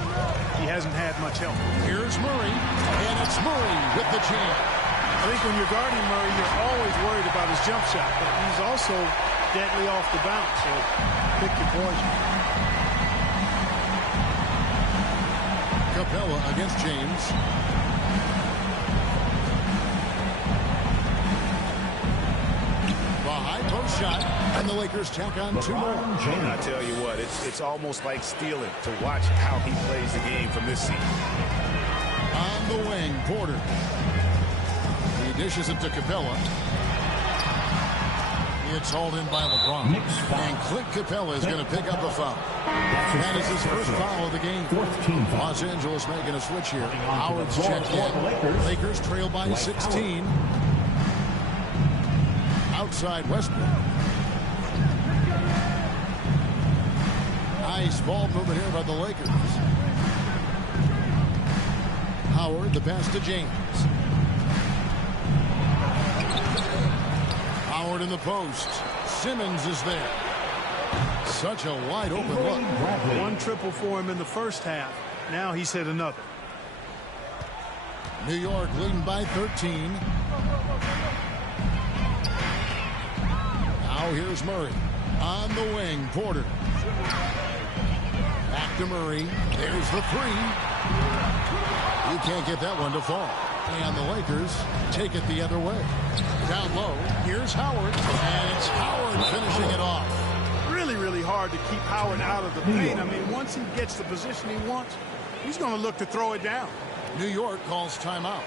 he hasn't had much help. Here's Murray, and it's Murray with the jam. I think when you're guarding Murray, you're always worried about his jump shot, but he's also deadly off the bounce, so pick your poison. Capella against James. The high post shot, and the Lakers tack on 2 more. I tell you what, it's almost like stealing to watch how he plays the game from this seat. On the wing, Porter. Dishes it to Capella. It's hauled in by LeBron. And Clint Capella is going to pick up a foul. That is his first foul of the game. Los Angeles making a switch here. Howard's checked in. Lakers trail by 16. Outside Westbrook. Nice ball movement here by the Lakers. Howard, the pass to James. Howard in the post. Simmons is there. Such a wide open look. 1 triple for him in the first half. Now he's hit another. New York leading by 13. Now here's Murray. On the wing, Porter. Back to Murray. There's the 3. You can't get that one to fall. And the Lakers take it the other way. Down low, here's Howard. And it's Howard finishing it off. Really, really hard to keep Howard out of the paint. I mean, once he gets the position he wants, he's going to look to throw it down. New York calls timeout.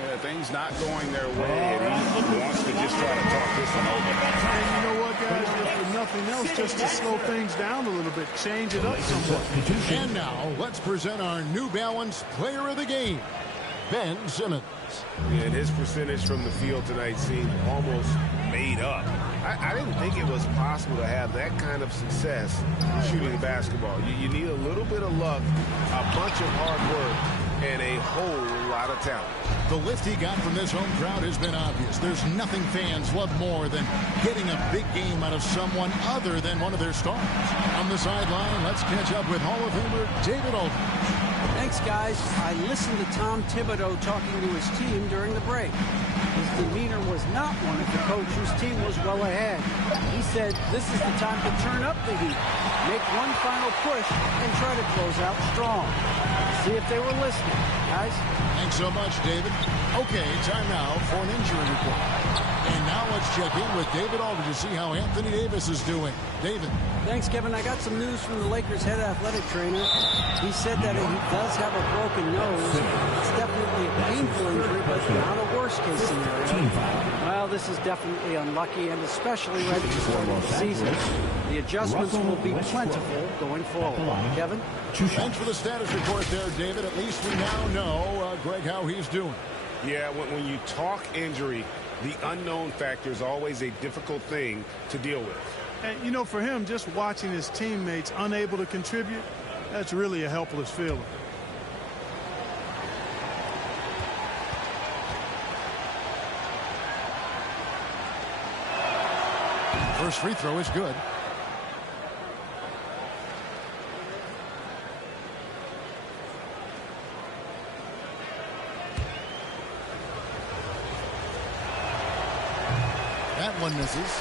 Yeah, things not going their way, and he wants to just try to talk this one over. And you know what, guys? If nothing else, just to slow things down a little bit, change it up somewhat. And now, let's present our New Balance Player of the Game, Ben Simmons. And his percentage from the field tonight seemed almost made up. I didn't think it was possible to have that kind of success shooting the basketball. You need a little bit of luck, a bunch of hard work, and a whole lot of talent. The lift he got from this home crowd has been obvious. There's nothing fans love more than getting a big game out of someone other than one of their stars. On the sideline, let's catch up with Hall of Famer David Aldridge. Thanks Thanks, guys. I listened to Tom Thibodeau talking to his team during the break. His demeanor was not one of the coach whose team was well ahead. He said this is the time to turn up the heat, make one final push, and try to close out strong. See if they were listening, guys. Thanks so much, David. Okay, time now for an injury report. And now let's check in with David Aldridge to see how Anthony Davis is doing. David. Thanks, Kevin. I got some news from the Lakers head athletic trainer. He said that he does have a broken nose. It's definitely a painful injury, but not a worst-case scenario. Well, this is definitely unlucky, and especially right at the start of the season. The adjustments will be plentiful going forward. Kevin? Thanks for the status report there, David. At least we now know, Greg, how he's doing. Yeah, when you talk injury, the unknown factor is always a difficult thing to deal with. And, you know, for him, just watching his teammates unable to contribute, that's really a helpless feeling. First free throw is good. That one misses.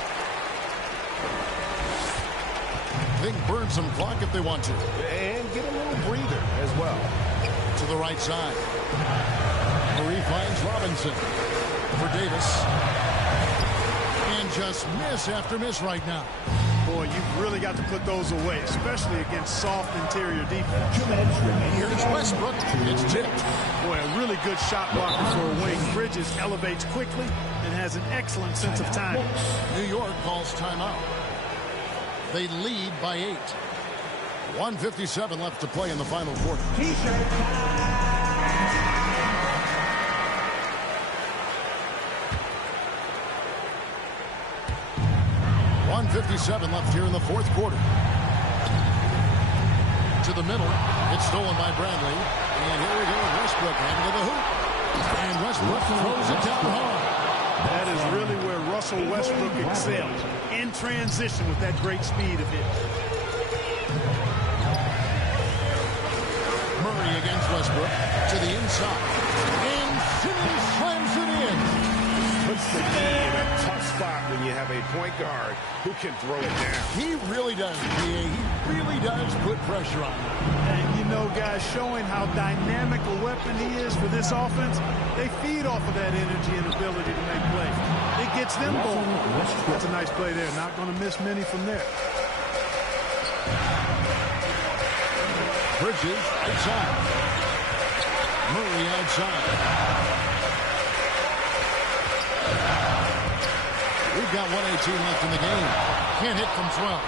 They can burn some clock if they want to. And get a little breather as well. To the right side. Murray finds Robinson for Davis. And just miss after miss right now. Boy, you've really got to put those away, especially against soft interior defense. Here's Westbrook. It's tipped. Boy, a really good shot blocker for a wing. Bridges elevates quickly and has an excellent sense of timing. New York calls timeout. They lead by 8. 1:57 left to play in the final quarter. T-shirt time. 1:57 left here in the fourth quarter. To the middle. It's stolen by Bradley. And here we go with Westbrook heading to the hoop. And Westbrook throws it down hard. That is really where Russell Westbrook excels. In transition with that great speed of his. Murray against Westbrook. To the inside. And Simmons slams it in. Puts the key in a tough spot when you have a point guard who can throw it down. He really does, He really does put pressure on him. And, you know, guys, showing how dynamic a weapon he is for this offense, they feed off of that energy and ability to make plays. It gets them going. That's a nice play there. Not going to miss many from there. Bridges outside. Murray outside. We've got 1:18 left in the game. Can't hit from 12.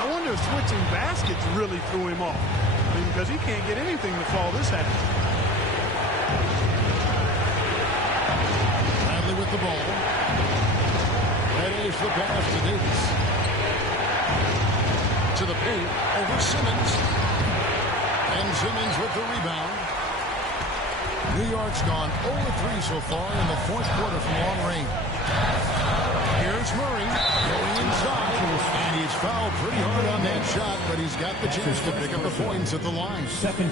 I wonder if switching baskets really threw him off. I mean, because he can't get anything to fall this half. Bradley with the ball. That is the pass to Davis. To the paint over Simmons. And Simmons with the rebound. New York's gone 0-3 so far in the fourth quarter from long range. Here's Murray going inside, and he's fouled pretty hard on that shot, but he's got the chance to pick up the points at the line.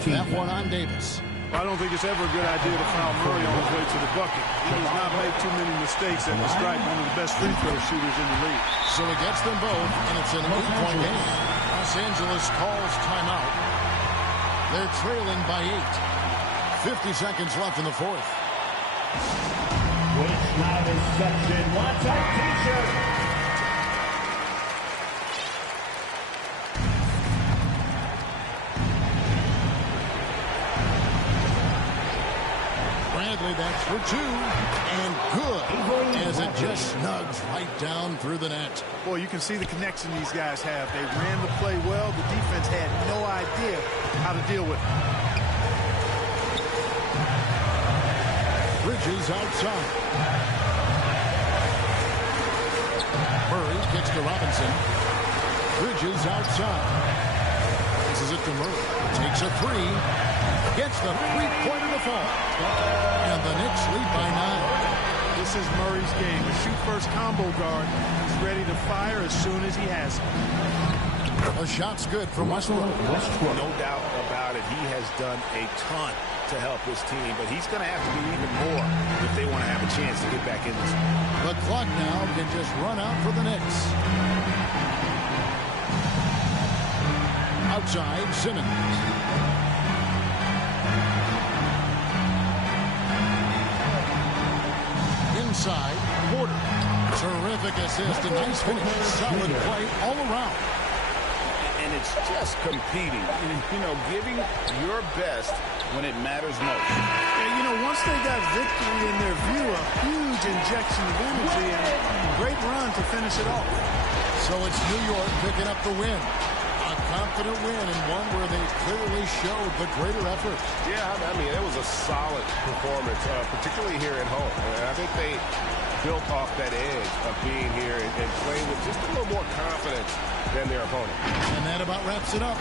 That one on Davis. I don't think it's ever a good idea to foul Murray on his way to the bucket. He's not made too many mistakes at the stripe, one of the best free throw shooters in the league. So he gets them both, and it's an 8-point game. Los Angeles calls timeout. They're trailing by 8. 50 seconds left in the fourth. Which loudest section wants a T-shirt? Bradley, that's for 2. And good, as it just snugs right down through the net. Boy, you can see the connection these guys have. They ran the play well. The defense had no idea how to deal with it. Bridges outside. Murray kicks to Robinson. Bridges outside. This is it to Murray. Takes a 3. Gets the three-pointer to fall. And the Knicks lead by 9. This is Murray's game. A shoot-first combo guard. He's ready to fire as soon as he has it. A shot's good from Westbrook. No doubt about it. He has done a ton to help his team, but he's going to have to do even more if they want to have a chance to get back in this. The clock now can just run out for the Knicks. Outside, Simmons. Inside, Porter. Terrific assist, a nice finish. Solid play all around. And it's just competing, giving your best when it matters most. Yeah, once they got victory in their view, a huge injection of energy and a great run to finish it off. So it's New York picking up the win. A confident win and one where they clearly showed the greater effort. Yeah, I mean, it was a solid performance, particularly here at home. And I think they built off that edge of being here and playing with just a little more confidence than their opponent. And that about wraps it up.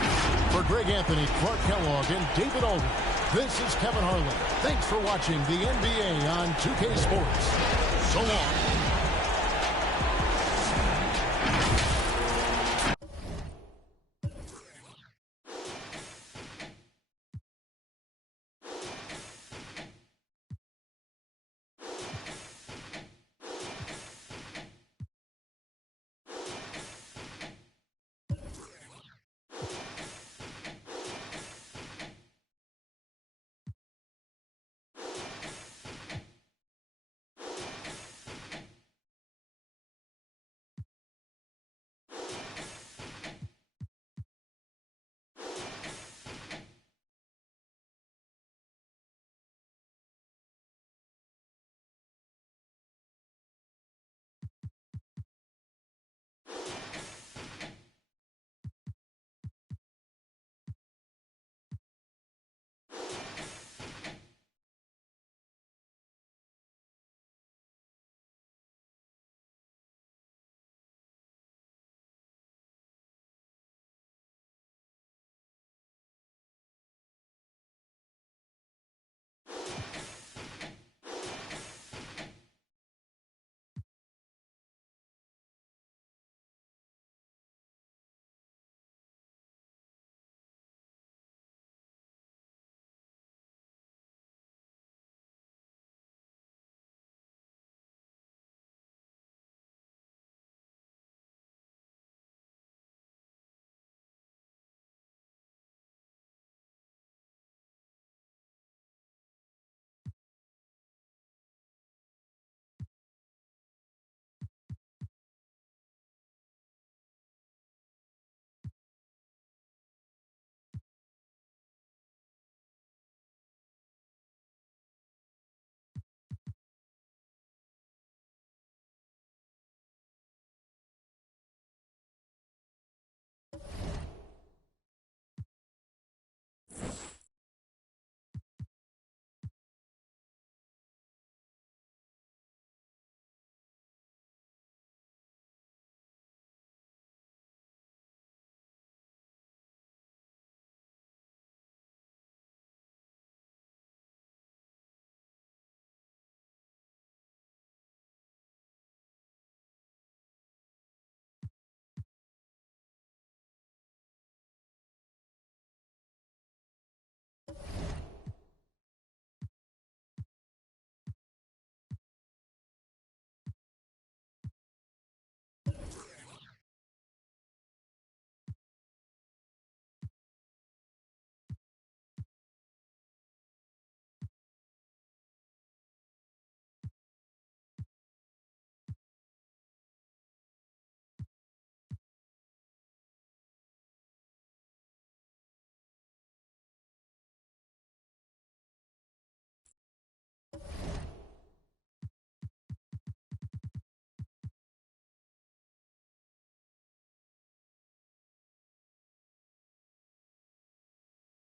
For Greg Anthony, Clark Kellogg, and David Aldridge, this is Kevin Harlan. Thanks for watching the NBA on 2K Sports. So long.